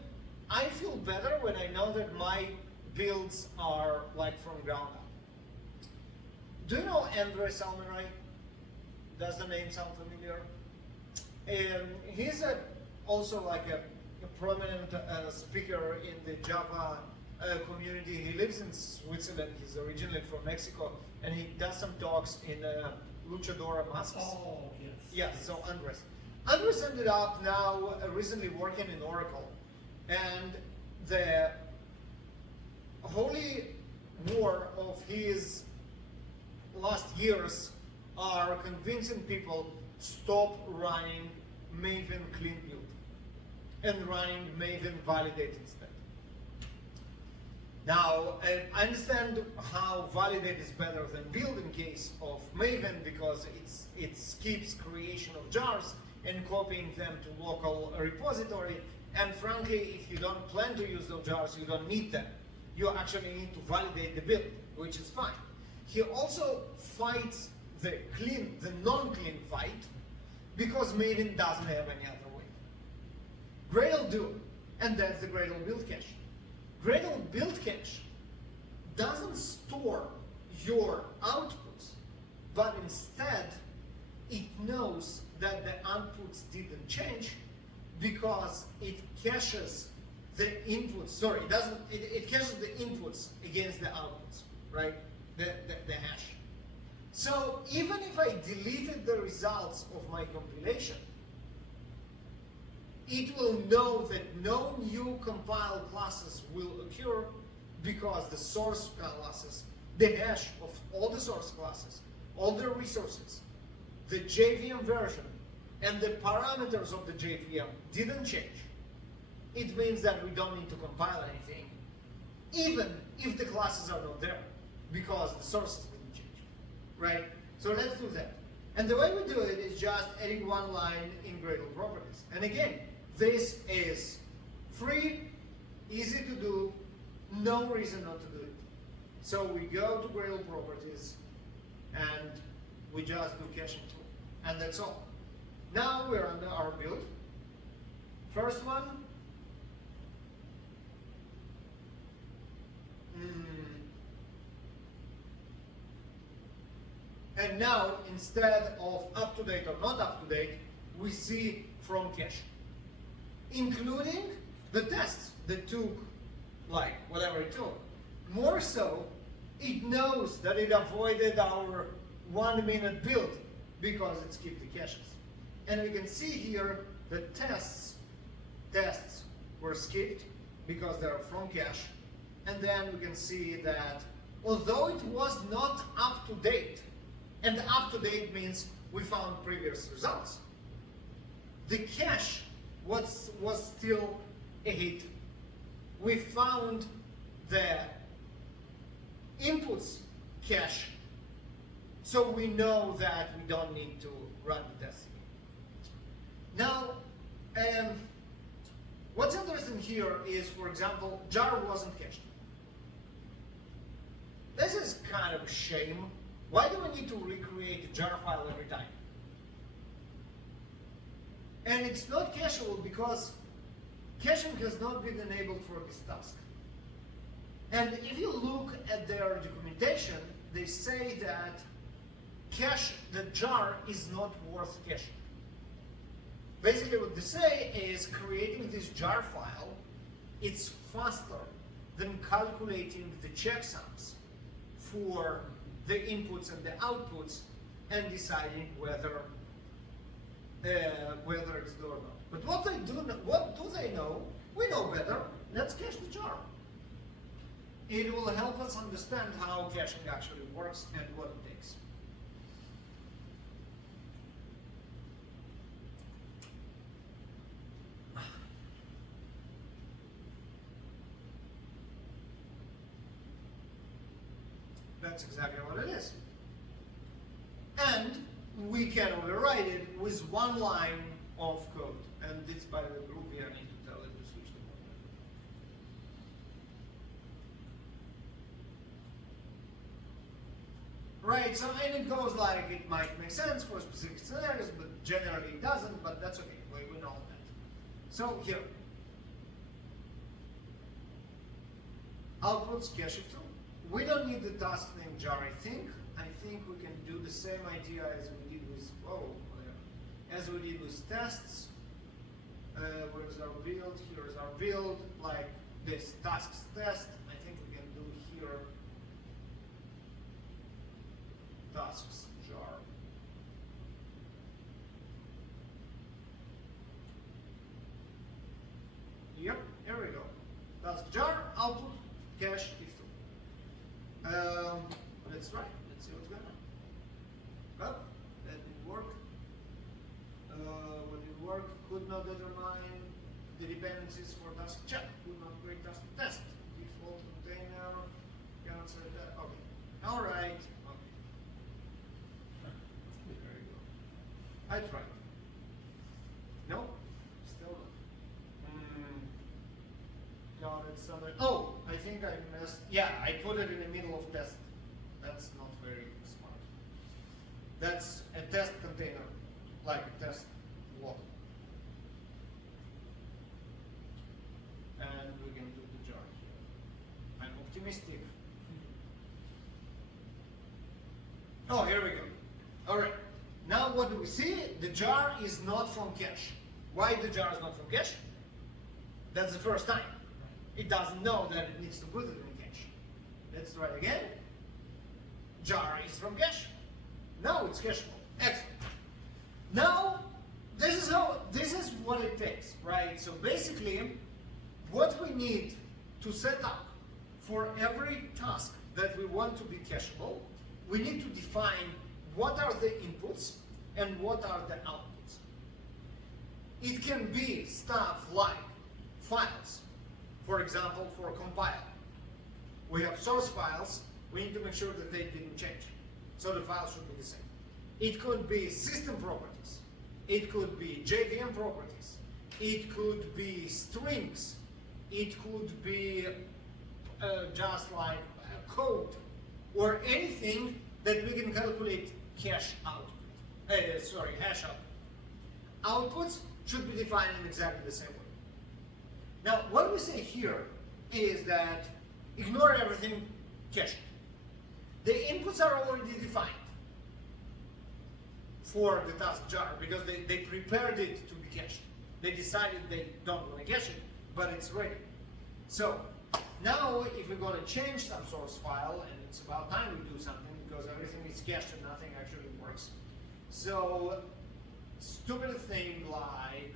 I feel better when I know that my builds are like from ground up. Do you know Andre Salmonrai? Does the name sound familiar? He's also like a prominent speaker in the Java community. He lives in Switzerland. He's originally from Mexico, and he does some talks in Luchadora Masks. Oh, yes. Yeah, so Andres. Andres ended up now recently working in Oracle, and the holy war of his last years are convincing people stop running Maven clean build and running Maven validate instead. Now, I understand how validate is better than build in case of Maven because it skips creation of jars and copying them to local repository. And frankly, if you don't plan to use those jars, you don't need them. You actually need to validate the build, which is fine. He also fights the non-clean fight because Maven doesn't have any other way. Gradle do. and that's the Gradle build cache. Gradle build cache doesn't store your outputs, but instead it knows that the outputs didn't change because it caches the inputs. Sorry, it caches the inputs against the outputs, right? The hash. So even if I deleted the results of my compilation, it will know that no new compiled classes will occur because the source classes, the hash of all the source classes, all the resources, the JVM version, and the parameters of the JVM didn't change. It means that we don't need to compile anything, even if the classes are not there, because the sources didn't change, right? So let's do that. And the way we do it is just adding one line in Gradle properties. And again, this is free, easy to do, no reason not to do it. So we go to Gradle properties and we just do caching tool. And that's all. Now we're under our build. First one. And now, instead of up to date or not up to date, we see from cache, including the tests that took, like, whatever it took. More so, it knows that it avoided our 1 minute build because it skipped the caches. And we can see here that tests were skipped because they're from cache. And then we can see that although it was not up to date, and up to date means we found previous results, the cache was still a hit. We found the inputs cache, so we know that we don't need to run the test. Now, what's interesting here is, for example, jar wasn't cached. This is kind of a shame. Why do we need to recreate a jar file every time? And it's not cacheable because caching has not been enabled for this task. And if you look at their documentation, they say that the jar is not worth caching. Basically what they say is creating this jar file, it's faster than calculating the checksums for the inputs and the outputs and deciding whether it's good or not. But what do they know? We know better. Let's cache the jar. It will help us understand how caching actually works and what it takes. That's exactly what it is. And we can override it with one line of code. And this, by the way, group here, I need to tell it to switch to mode. Right, so and it goes like, it might make sense for specific scenarios, but generally it doesn't, but that's okay, we know that. So here, outputs cache it too. We don't need the task name jar, I think. I think we can do the same idea as we did with tests. Where is our build? Here is our build, like this tasks test. I think we can do here tasks jar. Yep, here we go. Task jar, output, cache, if two. Let's try. Let's see what's going on. Well, that didn't work. What did work? Could not determine the dependencies for task check. Could not create task test. Default container. Cannot say that. Okay. All right. Okay. There you go. I tried. No. Still not. No, it's something. Oh, I think I missed. Yeah, I put it in the middle of test. That's not very smart. That's a test container, like a test block. optimistic. Oh, here we go. All right. Now what do we see? The jar is not from cache. Why the jar is not from cache? That's the first time. It doesn't know that it needs to put it in cache. Let's try it again. Jar is from cache. Now it's cacheable. Excellent. Now this is what it takes, right? So basically, what we need to set up for every task that we want to be cacheable, we need to define what are the inputs and what are the outputs. It can be stuff like files. For example, for compile, we have source files. We need to make sure that they didn't change, so the files should be the same. It could be system properties. It could be JVM properties. It could be strings. It could be just like code or anything that we can calculate hash output. Hash output. Outputs should be defined in exactly the same way. Now, what we say here is that ignore everything cached. The inputs are already defined for the task jar because they prepared it to be cached. They decided they don't want to cache it, but it's ready. So now if we're going to change some source file, and it's about time we do something because everything is cached and nothing actually works. So stupid thing like,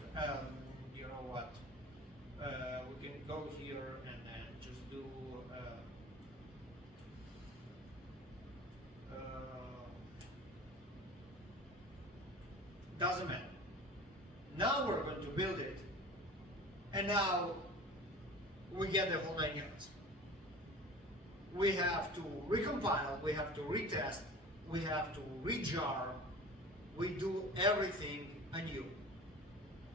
you know what, we can go here and then just do doesn't matter. Now we're going to build it, and now we get the whole 9 yards. We have to recompile, we have to retest, we have to rejar, we do everything anew.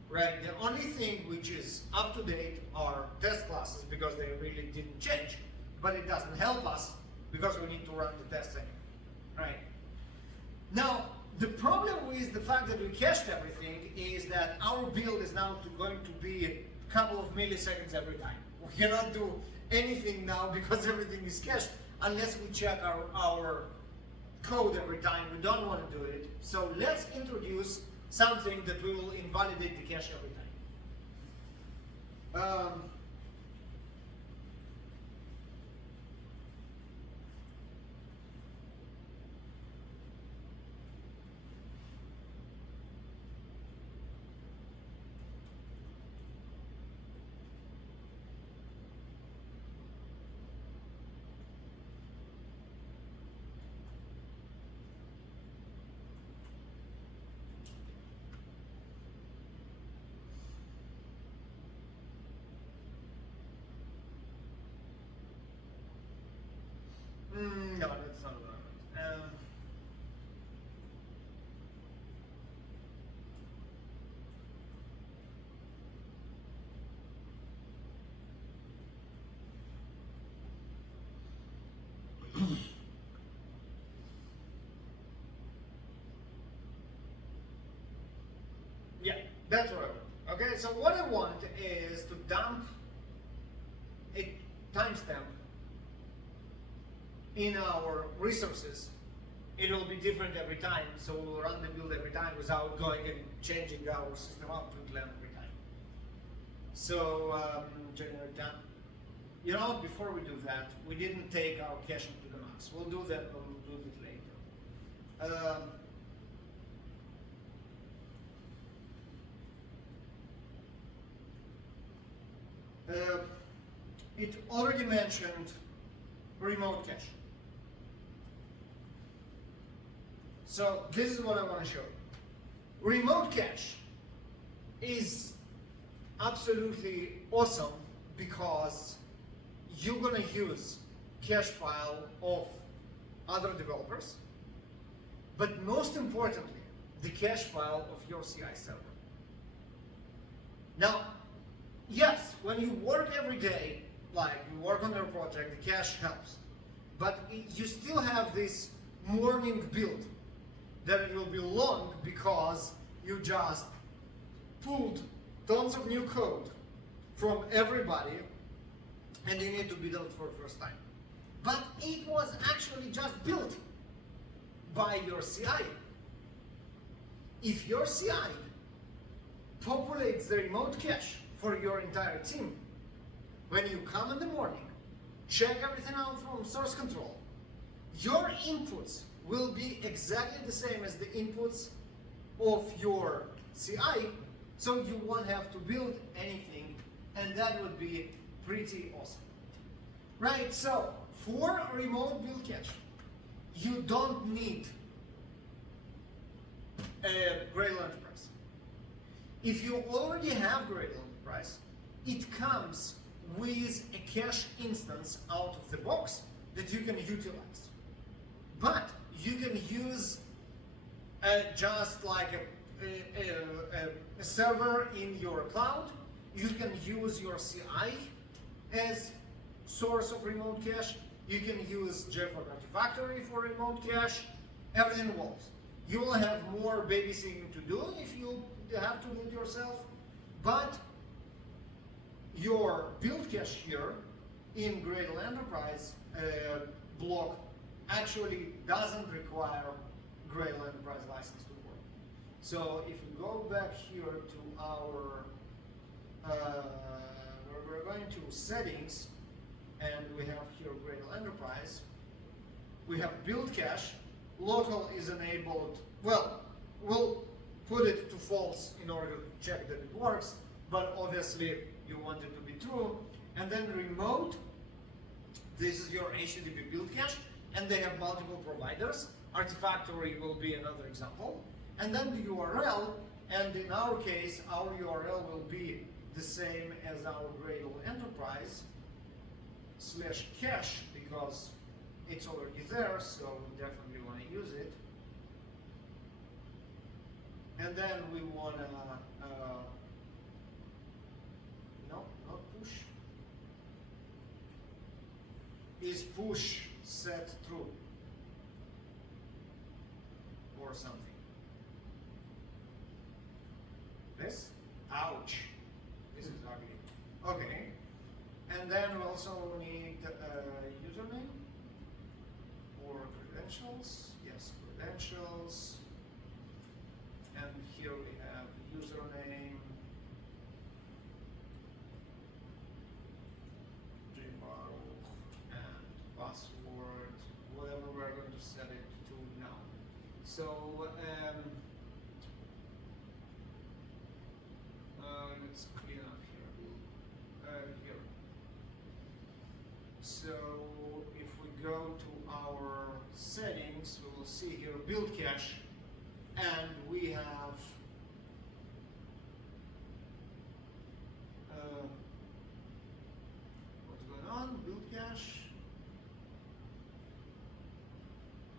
Right? The only thing which is up to date are test classes because they really didn't change, but it doesn't help us because we need to run the tests anyway. Right? Now, the problem with the fact that we cached everything is that our build is now going to be a couple of milliseconds every time. We cannot do anything now because everything is cached unless we check our code every time. We don't want to do it. So let's introduce something that we will invalidate the cache every time. No, that's not right. Yeah, that's what I want. Okay, so what I want is to dump a timestamp in our resources. It will be different every time, so we'll run the build every time without going and changing our system output len every time. So generate time. You know, before we do that, we didn't take our caching to the max. We'll do that, but we'll do it later. It already mentioned remote cache. So this is what I want to show you. Remote cache is absolutely awesome because you're going to use cache file of other developers, but most importantly, the cache file of your CI server. Now, yes, when you work every day, like you work on your project, the cache helps. But you still have this morning build that it will be long because you just pulled tons of new code from everybody and you need to build it for the first time. but it was actually just built by your CI. If your CI populates the remote cache for your entire team, when you come in the morning, check everything out from source control, your inputs will be exactly the same as the inputs of your CI, so you won't have to build anything, and that would be pretty awesome. Right, so for remote build cache, you don't need a Gradle Enterprise. If you already have Gradle Enterprise, it comes with a cache instance out of the box that you can utilize. But you can use just like a server in your cloud. You can use your CI as source of remote cache. You can use JUG Artifactory for remote cache. Everything works. You will have more babysitting to do if you have to do it yourself, but your build cache here in Gradle Enterprise block actually doesn't require Gradle Enterprise license to work. So if we go back here to our, we're going to settings, and we have here Gradle Enterprise. We have build cache. Local is enabled. Well, we'll put it to false in order to check that it works, but obviously you want it to be true. And then remote, this is your HTTP build cache, and they have multiple providers. Artifactory will be another example. And then the URL, and in our case, our URL will be the same as our Gradle Enterprise /cache, because it's already there, so we definitely want to use it. And then we want to, no, not push. Is push set true? Or something. This? Ouch. This is ugly. Okay. And then we also need username or credentials. Yes, credentials. And here we have username, and password, whatever we're going to set it to now. So let's clean up here. So if we go to our settings, we will see here build cache, and we have what's going on? Build cache.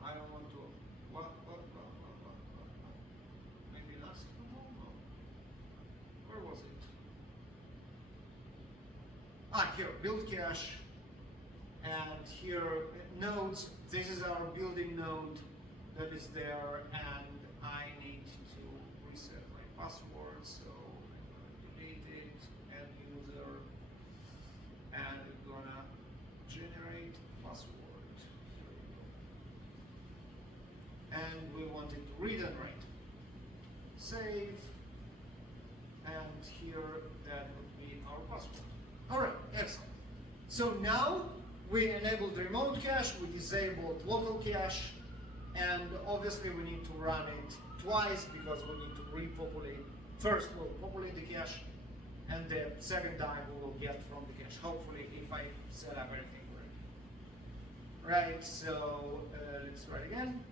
I don't want to. What? Maybe not. No. Where was it? Ah, here, build cache. And here, nodes. This is our building node that is there, and I need to reset my password, so I'm going to delete it, add user, and we're going to generate password. Here we go. And we want it to read and write. Save, and here that would be our password. All right, excellent. So now we enabled remote cache, we disabled local cache, and obviously we need to run it twice because we need to repopulate. First we'll populate the cache, and the second time we will get from the cache, hopefully, if I set up everything right. Right, so let's try it again.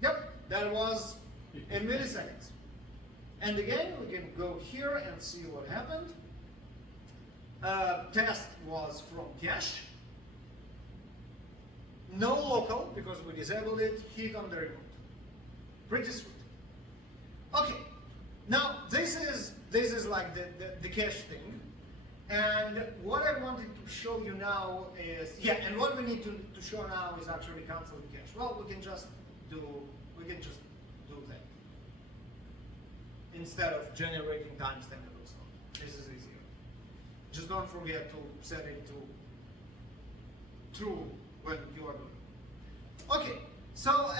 Yep, that was in milliseconds. And again, we can go here and see what happened. Test was from cache. No local, because we disabled it, hit on the remote. Pretty sweet. Okay, now this is like the cache thing. And what I wanted to show you now is, yeah, and what we need to show now is actually cancel the cache. Well, we can just do that instead of generating timestamp or something. This is easier. Just don't forget to set it to true when you are doing it. Okay, so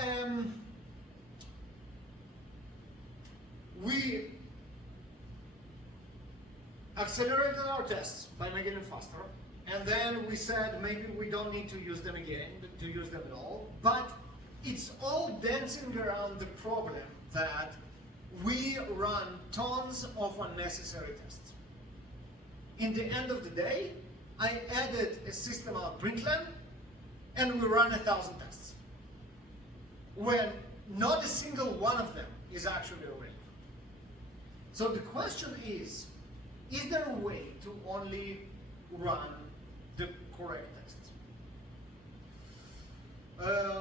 we accelerated our tests by making it faster, and then we said maybe we don't need to use them again, to use them at all, but it's all dancing around the problem that we run tons of unnecessary tests. In the end of the day, I added a system out println, and we run 1,000 tests, when not a single one of them is actually relevant. So the question is there a way to only run the correct tests?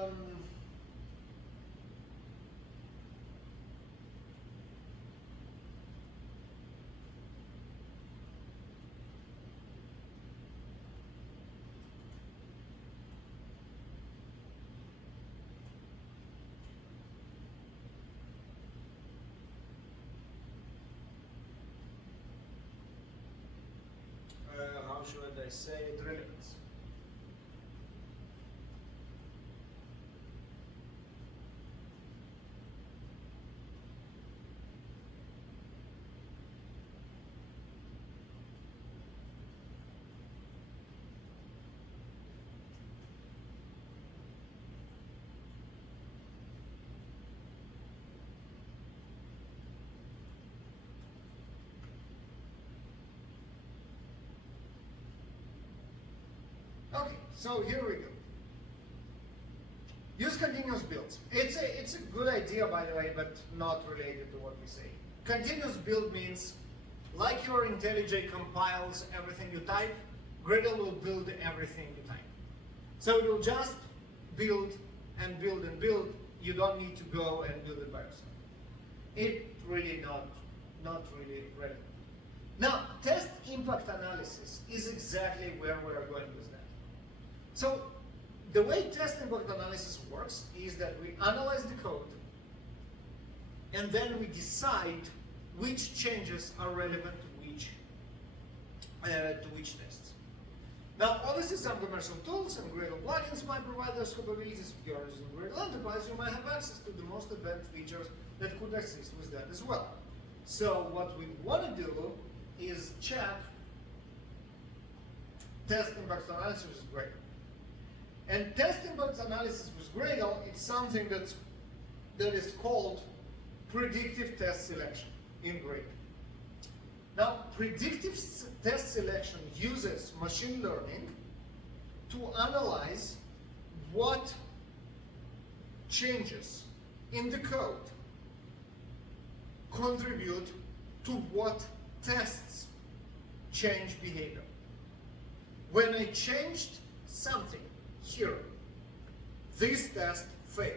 How should I say it? Relevance. Okay, so here we go. Use continuous builds. It's a good idea, by the way, but not related to what we say. Continuous build means, like your IntelliJ compiles everything you type, Gradle will build everything you type. So it will just build and build and build. You don't need to go and build it by yourself. It's really not really relevant. Now, test impact analysis is exactly where we're going with that. So the way test impact analysis works is that we analyze the code, and then we decide which changes are relevant to which tests. Now, obviously, some commercial tools and Gradle plugins might provide those capabilities. If you are using Gradle Enterprise, you might have access to the most advanced features that could assist with that as well. So what we want to do is check test impact analysis with Gradle. And test impact analysis with Gradle, it's something that is called predictive test selection in Gradle. Now, predictive test selection uses machine learning to analyze what changes in the code contribute to what tests change behavior. When I changed something here, this test failed.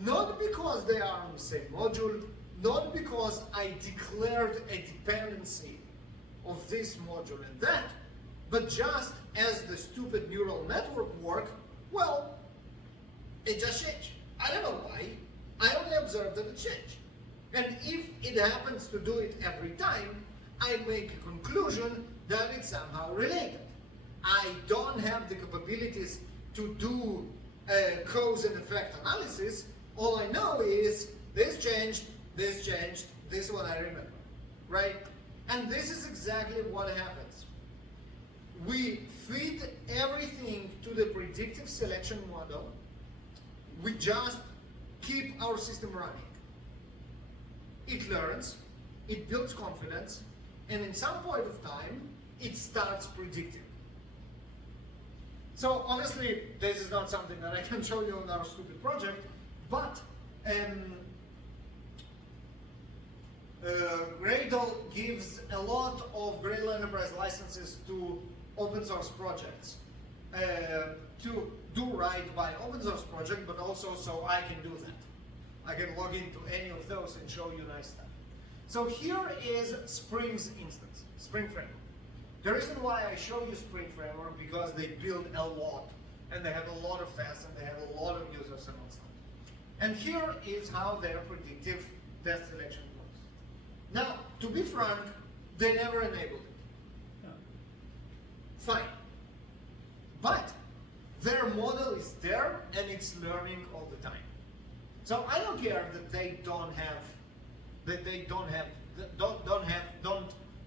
Not because they are on the same module, not because I declared a dependency of this module and that, but just as the stupid neural network work, well, it just changed. I don't know why. I only observed that it changed. And if it happens to do it every time, I make a conclusion that it's somehow related. I don't have the capabilities to do cause and effect analysis. All I know is this changed, this one I remember, right? And this is exactly what happens. We feed everything to the predictive selection model. We just keep our system running. It learns, it builds confidence, and in some point of time, it starts predicting. So obviously, this is not something that I can show you on our stupid project, but Gradle gives a lot of Gradle Enterprise licenses to open source projects to do right by open source project, but also so I can do that. I can log into any of those and show you nice stuff. So here is Spring's instance, Spring Framework. The reason why I show you Spring Framework because they build a lot, and they have a lot of tests, and they have a lot of users and all stuff. And here is how their predictive test selection works. Now, to be frank, they never enabled it. No. Fine. but their model is there and it's learning all the time. So I don't care that they don't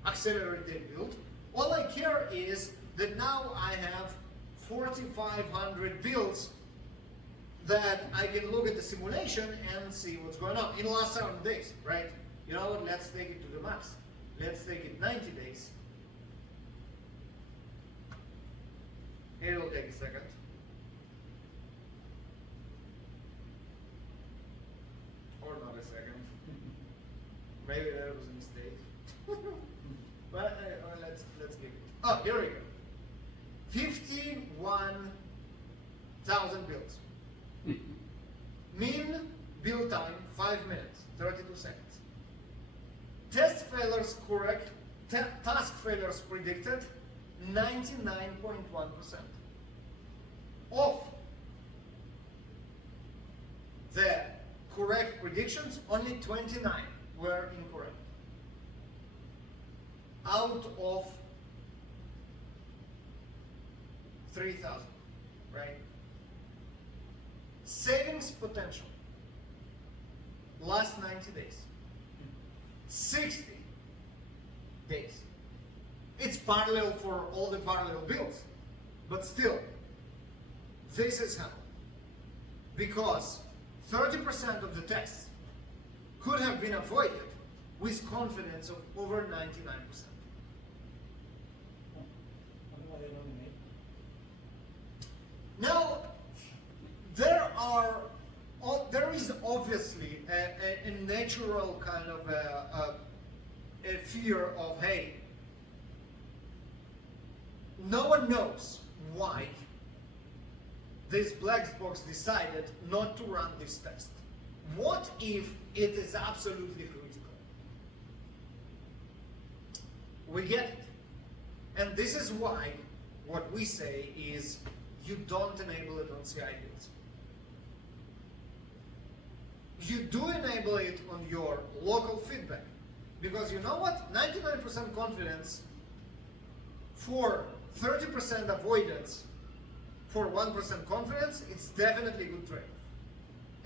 accelerate their build. All I care is that now I have 4,500 builds that I can look at the simulation and see what's going on in the last 7 days, right? You know what, let's take it to the max. Let's take it 90 days. It'll take a second. Or not a second. Maybe that was a mistake. But let's give it. Oh, here we go. 51,000 builds. Mean build time 5 minutes, 32 seconds. Test failures correct, task failures predicted 99.1%. Of the correct predictions, only 29 were incorrect. Out of 3,000, right? Savings potential, last 90 days, 60 days. It's parallel for all the parallel builds, but still, this is how. Because 30% of the tests could have been avoided with confidence of over 99%. Wonder why they eliminate. Now, there is obviously a natural kind of a fear of, hey, no one knows why this black box decided not to run this test. What if it is absolutely critical? We get it. And this is why what we say is you don't enable it on CI builds. You do enable it on your local feedback. Because you know what? 99% confidence for 30% avoidance for 1% confidence, it's definitely a good trade.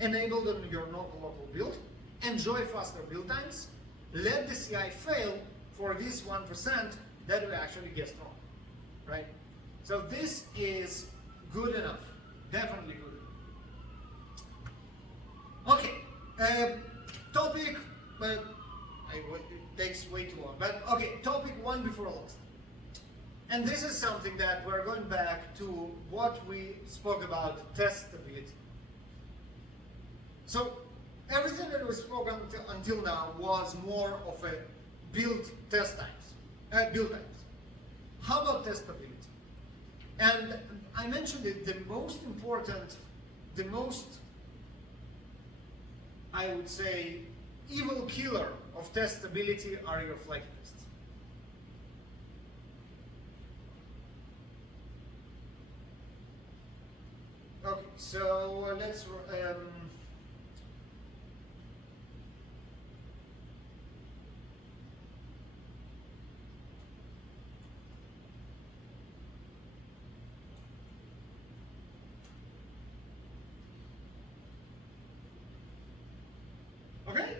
Enabled on your local build, enjoy faster build times, let the CI fail for this 1% that we actually guessed wrong, right? So this is good enough, definitely good enough. Okay, topic, it takes way too long, but okay, topic 1 before last. And this is something that we're going back to what we spoke about, testability. So everything that we spoke until now was more of a build times. How about testability? And I mentioned it, the most important, I would say, evil killer of testability are your flag tests. Okay, so let's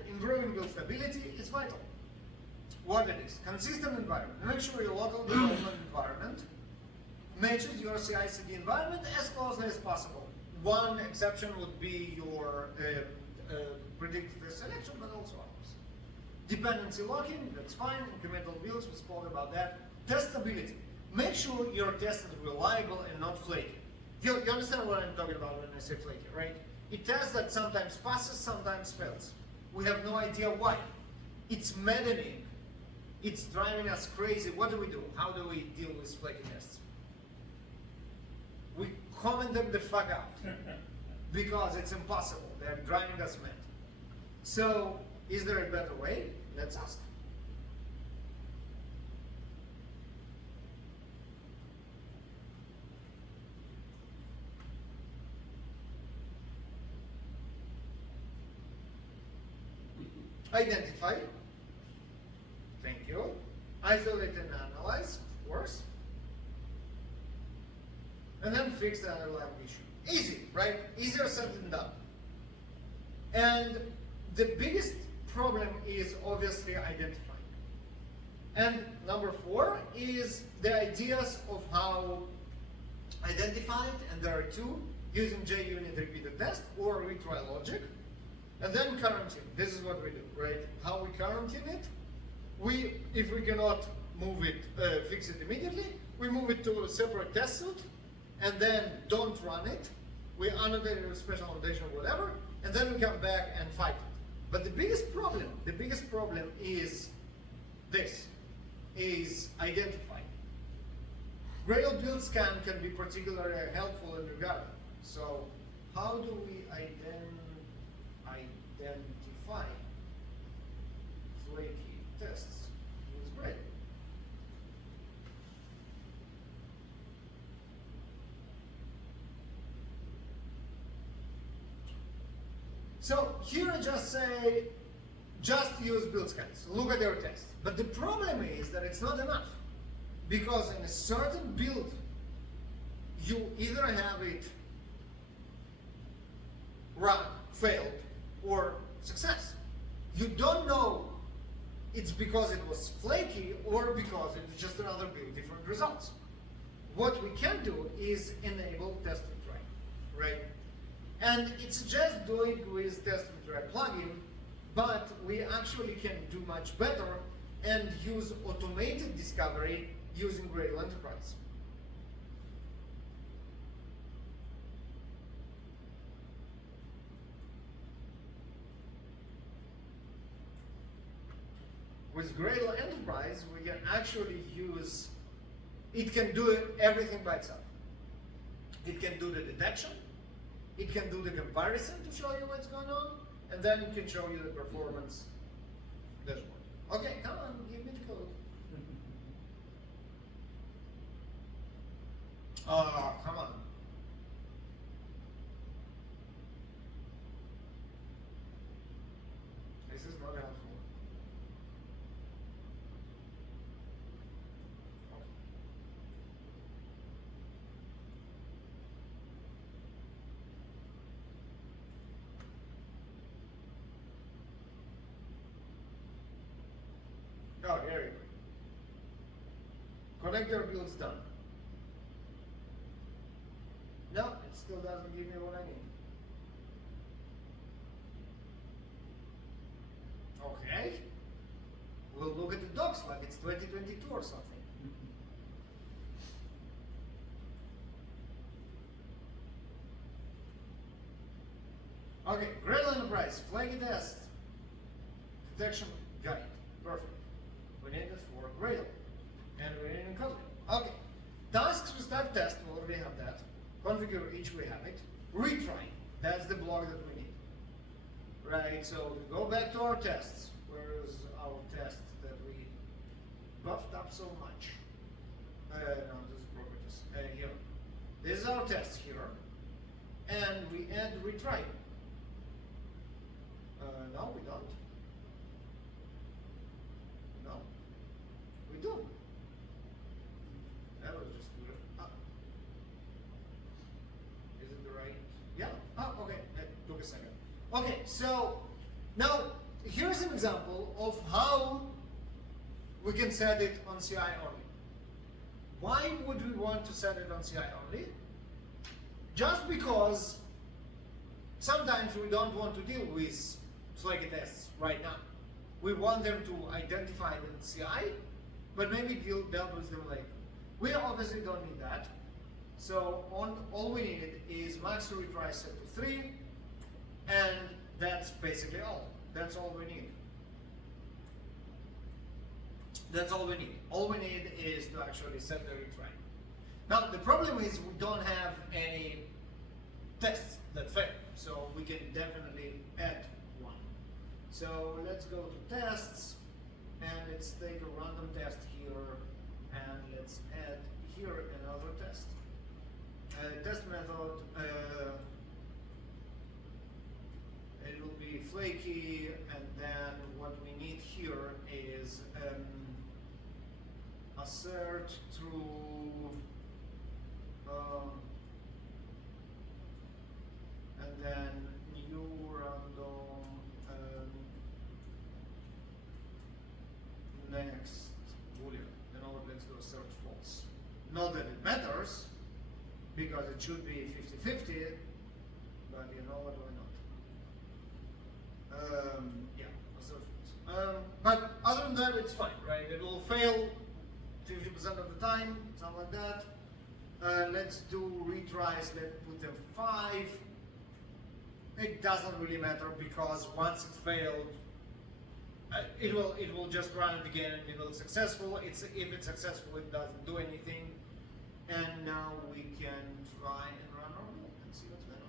improving build stability is vital. What it is? Consistent environment. Make sure your local development environment matches your CI/CD environment as closely as possible. One exception would be your predicted selection, but also others. Dependency locking, that's fine. Incremental builds, we spoke about that. Testability. Make sure your test is reliable and not flaky. You understand what I'm talking about when I say flaky, right? It tests that sometimes passes, sometimes fails. We have no idea why. It's maddening. It's driving us crazy. What do? How do we deal with flaky tests? We comment them the fuck out because it's impossible. They're driving us mad. So, is there a better way? Let's ask. Identify. Thank you. Isolate and analyze, of course. and then fix the underlying issue. Easy, right? Easier said than done. And the biggest problem is obviously identifying. And number 4 is the ideas of how identify it, and there are 2, using JUnit repeated test or retry logic. And then quarantine. This is what we do, right? How we quarantine it. If we cannot move it, fix it immediately, we move it to a separate test suite, and then don't run it. We annotate it with special annotation or whatever, and then we come back and fight it. But the biggest problem is this, is identifying. Gradle build scan can be particularly helpful in regard. So how do we identify flaky tests with Gradle? So here I just say, just use build scans, look at your tests. But the problem is that it's not enough. Because in a certain build, you either have it run, failed, or success. You don't know it's because it was flaky or because it's just another build, different results. What we can do is enable test retry, right? And it suggests doing with test retry plugin, but we actually can do much better and use automated discovery using Gradle Enterprise. With Gradle Enterprise, we can actually use, it can do everything by itself. It can do the detection, it can do the comparison to show you what's going on, and then it can show you the performance dashboard. Okay, come on, give me the code. Oh, come on. This is not helpful. Oh, here you go. Connector build's done. No, it still doesn't give me what I need. Okay. We'll look at the docs like it's 2022 or something. Okay, Gradle Enterprise, flaky test, detection guide, perfect. We need it for Gradle, and we need it in Kotlin. Okay, tasks with that test, we already have that. Configure each, we have it. Retry, that's the block that we need. Right, so we go back to our tests. Where is our test that we buffed up so much? No, this is properties. Here. This is our test here. And we add retry. No, we don't. No. We do. That was just weird. Is it the right? Yeah. Oh, okay. It took a second. Okay, so now here's an example of how we can set it on CI only. Why would we want to set it on CI only? Just because sometimes we don't want to deal with flaky tests right now. We want them to identify them in CI, but maybe deal with them later. We obviously don't need that. So all we need is max retry set to 3, and that's basically all. That's all we need. That's all we need. All we need is to actually set the retry. Now the problem is we don't have any tests that fail, so we can definitely add one. So let's go to tests, and let's take a random test here, and let's add here another test. Test method, it will be flaky, and then what we need here is assert true. And then new random next boolean. You know what? Let's do a search false. Not that it matters, because it should be 50-50, but you know what? Why not? Yeah, a search false. But other than that, it's fine, right? It will fail 50% of the time, something like that. Let's do retries. Let's put them 5. It doesn't really matter, because once it failed, it will just run it again and it will be successful. If it's successful, it doesn't do anything. And now we can try and run our build and see what's going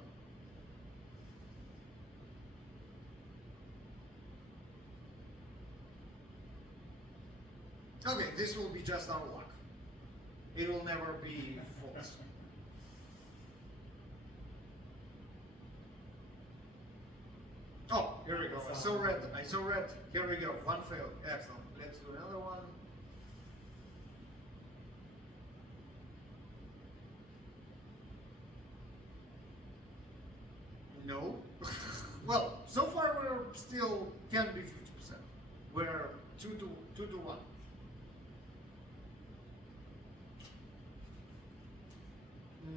on. Okay, this will be just our luck. It will never be false. Oh, here we go. I saw red. Here we go. One failed. Excellent. Let's do another one. No. Well, so far we're still can be 50%. We're 2 to 1.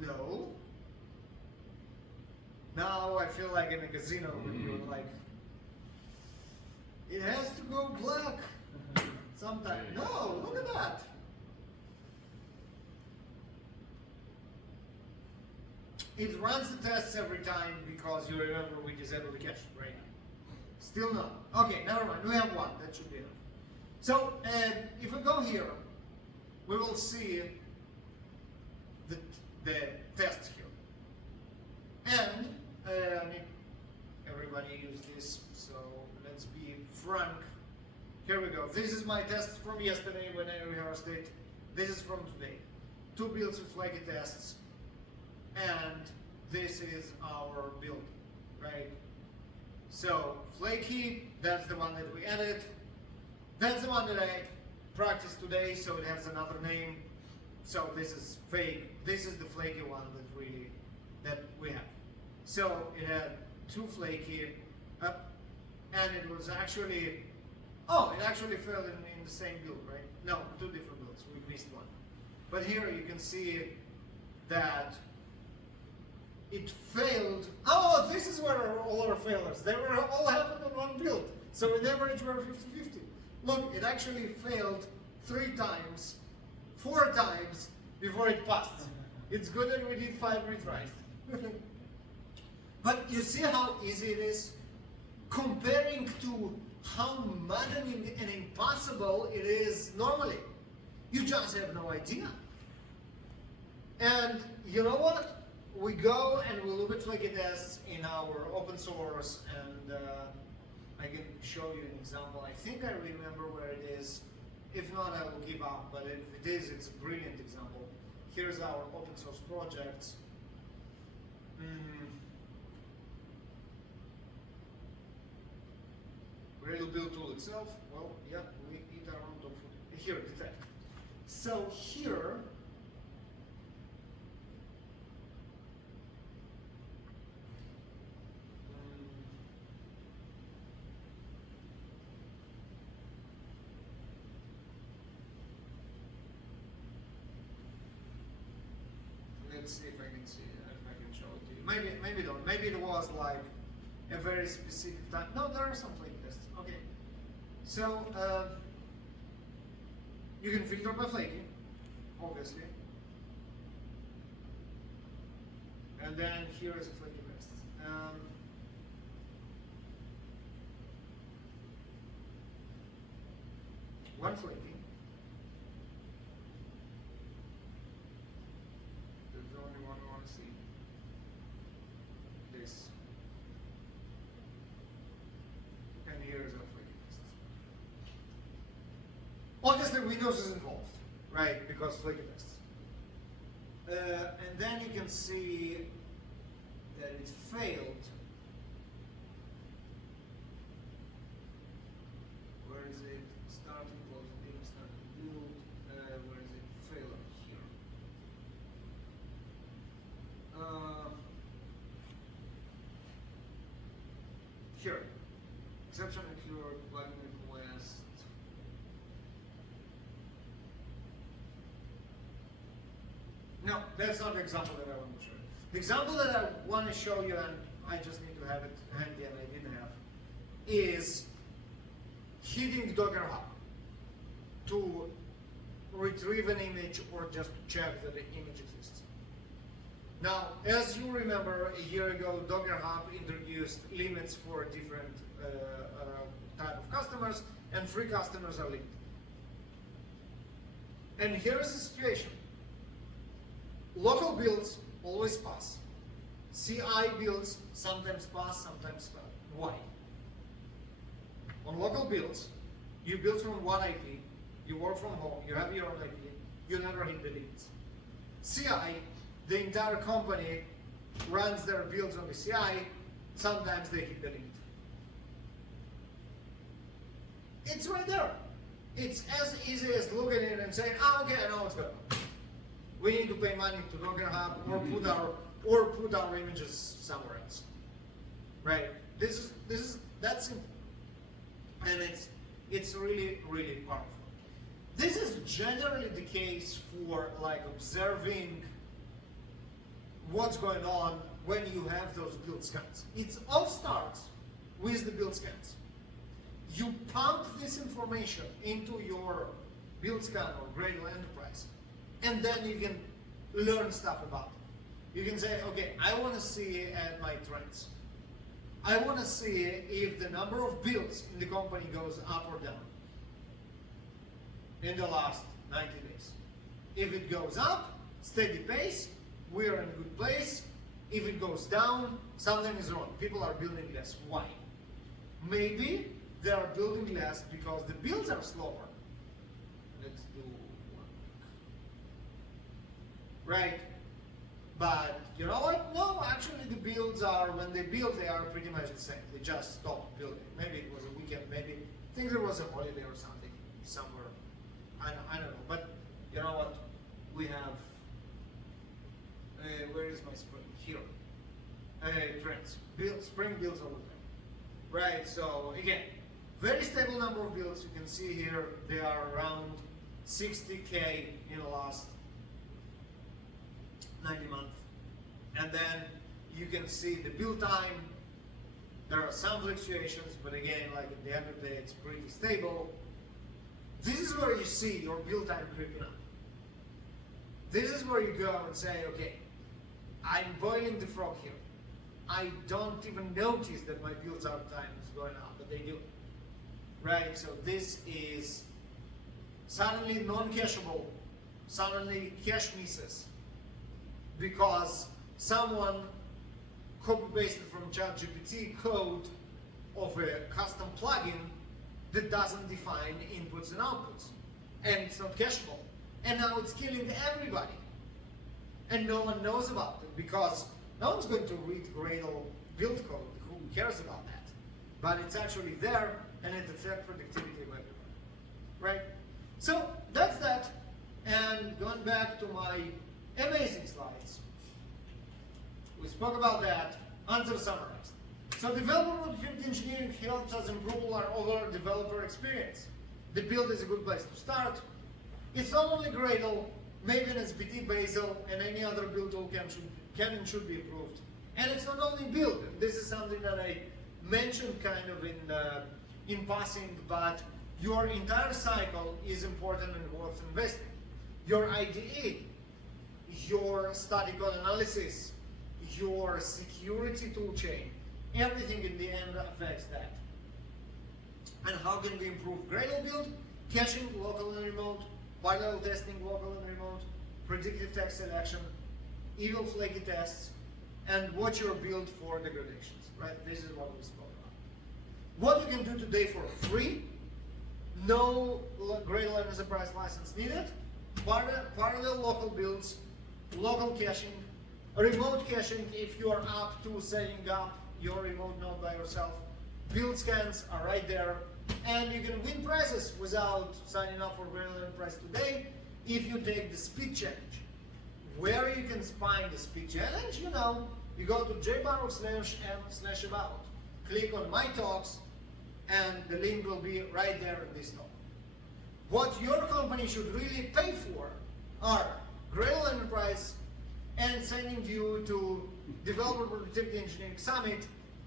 No. Now I feel like in a casino when you're like, it has to go black. Sometimes. No, look at that. It runs the tests every time because you remember we disabled the cache, right? Still not. Okay, never mind. We have one. That should be enough. So if we go here, we will see the test here. And everybody use this, so let's be frank. Here we go. This is my test from yesterday when I rehearsed it. This is from today. 2 builds with flaky tests. And this is our build, right? So flaky, that's the one that we added. That's the one that I practiced today, so it has another name. So this is fake. This is the flaky one that we have. So it had 2 flaky up, and it was actually, it actually fell in the same build, right? No, 2 different builds. We missed one. But here you can see that it failed. Oh, this is where all our failures. They were all happened on one build. So in average we're 50-50. Look, it actually failed 3 times, 4 times before it passed. It's good that we did 5 retries. But you see how easy it is? Comparing to how maddening and impossible it is normally. You just have no idea. And you know what? We go and we look at flaky tests in our open source, and I can show you an example. I think I remember where it is. If not, I will give up, but if it is, it's a brilliant example. Here's our open source projects. Gradle build tool itself, well, yeah, we eat our own dog food. Here, detect. So here, let's see if I can see it, if I can show it to you. Maybe don't. Maybe it was like a very specific time. No, there are some flaky tests. Okay. So you can filter by flaky, obviously. And then here is a flaky test. One flaky. There's only one I want to see. This. And here is a flaky test. Obviously Windows is involved, right? Because flaky tests. And then you can see that it failed. Where is it? Starting, closing, didn't start to build. Where is it? Failure here. here. Exception occurred, plugin request. No, that's not the example that I want to show you. The example that I want to show you, and I just need to have it handy and I didn't have, is hitting Docker Hub to retrieve an image or just to check that the image exists. Now, as you remember, a year ago, Docker Hub introduced limits for different type of customers, and free customers are limited. And here's the situation. Local builds always pass. CI builds sometimes pass, sometimes fail. Why? On local builds, you build from one IP, you work from home, you have your own IP, you never hit the limits. CI, the entire company runs their builds on the CI, sometimes they hit the limit. It's right there. It's as easy as looking at it and saying, okay, I know what's going on. We need to pay money to Docker Hub or put our images somewhere else. Right? This is that simple. And it's really, really powerful. This is generally the case for like observing what's going on when you have those build scans. It all starts with the build scans. You pump this information into your build scan or Gradle Enterprise, and then you can learn stuff about it. You can say, okay, I want to see my trends. I want to see if the number of builds in the company goes up or down in the last 90 days. If it goes up, steady pace, we're in a good place. If it goes down, something is wrong. People are building less. Why? Maybe they are building less because the builds are slower. Let's do one. Right? But you know what? No, actually the builds are, when they build, they are pretty much the same. They just stop building. Maybe it was a weekend, maybe, I think there was a holiday or something somewhere. I don't know. But you know what? We have, where is my spring? Here. Trends. Spring builds all the time. Right, so again, very stable number of builds. You can see here they are around 60K in the last 90 months. And then you can see the build time. There are some fluctuations, but again, like at the end of the day, it's pretty stable. This is where you see your build time creeping up. This is where you go and say, okay, I'm boiling the frog here. I don't even notice that my build time is going up, but they do. Right, so this is suddenly non-cacheable, suddenly cache misses, because someone copy-pasted from ChatGPT code of a custom plugin that doesn't define inputs and outputs, and it's not cacheable. And now it's killing everybody. And no one knows about it because no one's going to read Gradle build code. Who cares about that? But it's actually there and it affects productivity of everyone. Right? So that's that. And going back to my amazing slides, we spoke about that. Answer summarized. So developer productivity engineering helps us improve our overall developer experience. The build is a good place to start. It's not only Gradle, maybe an SBT Bazel, and any other build tool can and should be improved. And it's not only build. This is something that I mentioned kind of in passing, but your entire cycle is important and worth investing. Your IDE, your static code analysis, your security toolchain, everything in the end affects that. And how can we improve Gradle build? Caching, local and remote, parallel testing, local and remote, predictive text selection, evil flaky tests, and watch your build for degradations, right? This is what we spoke about. What you can do today for free, no Gradle Enterprise license needed, parallel local builds, local caching, remote caching if you are up to setting up your remote node by yourself. Build scans are right there, and you can win prizes without signing up for Gradle Enterprise today if you take the speed challenge. Where you can find the speed challenge, you know, you go to jbarrow/m/about. click on my talks, and the link will be right there in this talk. What your company should really pay for are Gradle Enterprise and sending you to Developer Productivity Engineering Summit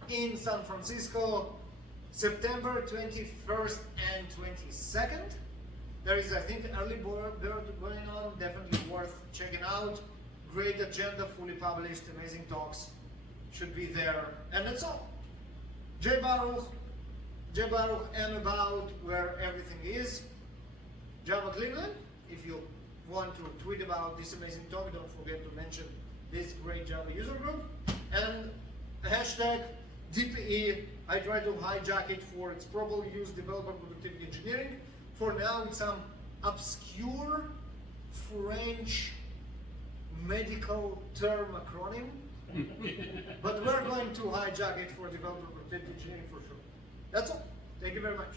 in San Francisco, September 21st and 22nd. There is, I think, early bird going on, definitely worth checking out. Great agenda, fully published, amazing talks, should be there, and that's all. J Baruch, am about where everything is. Java Cleveland, if you want to tweet about this amazing talk, don't forget to mention this great Java user group. And hashtag DPE, I try to hijack it for its proper use, developer productivity engineering. For now, it's some obscure French medical term acronym, but we're going to hijack it for developer productivity engineering for sure. That's all. Thank you very much.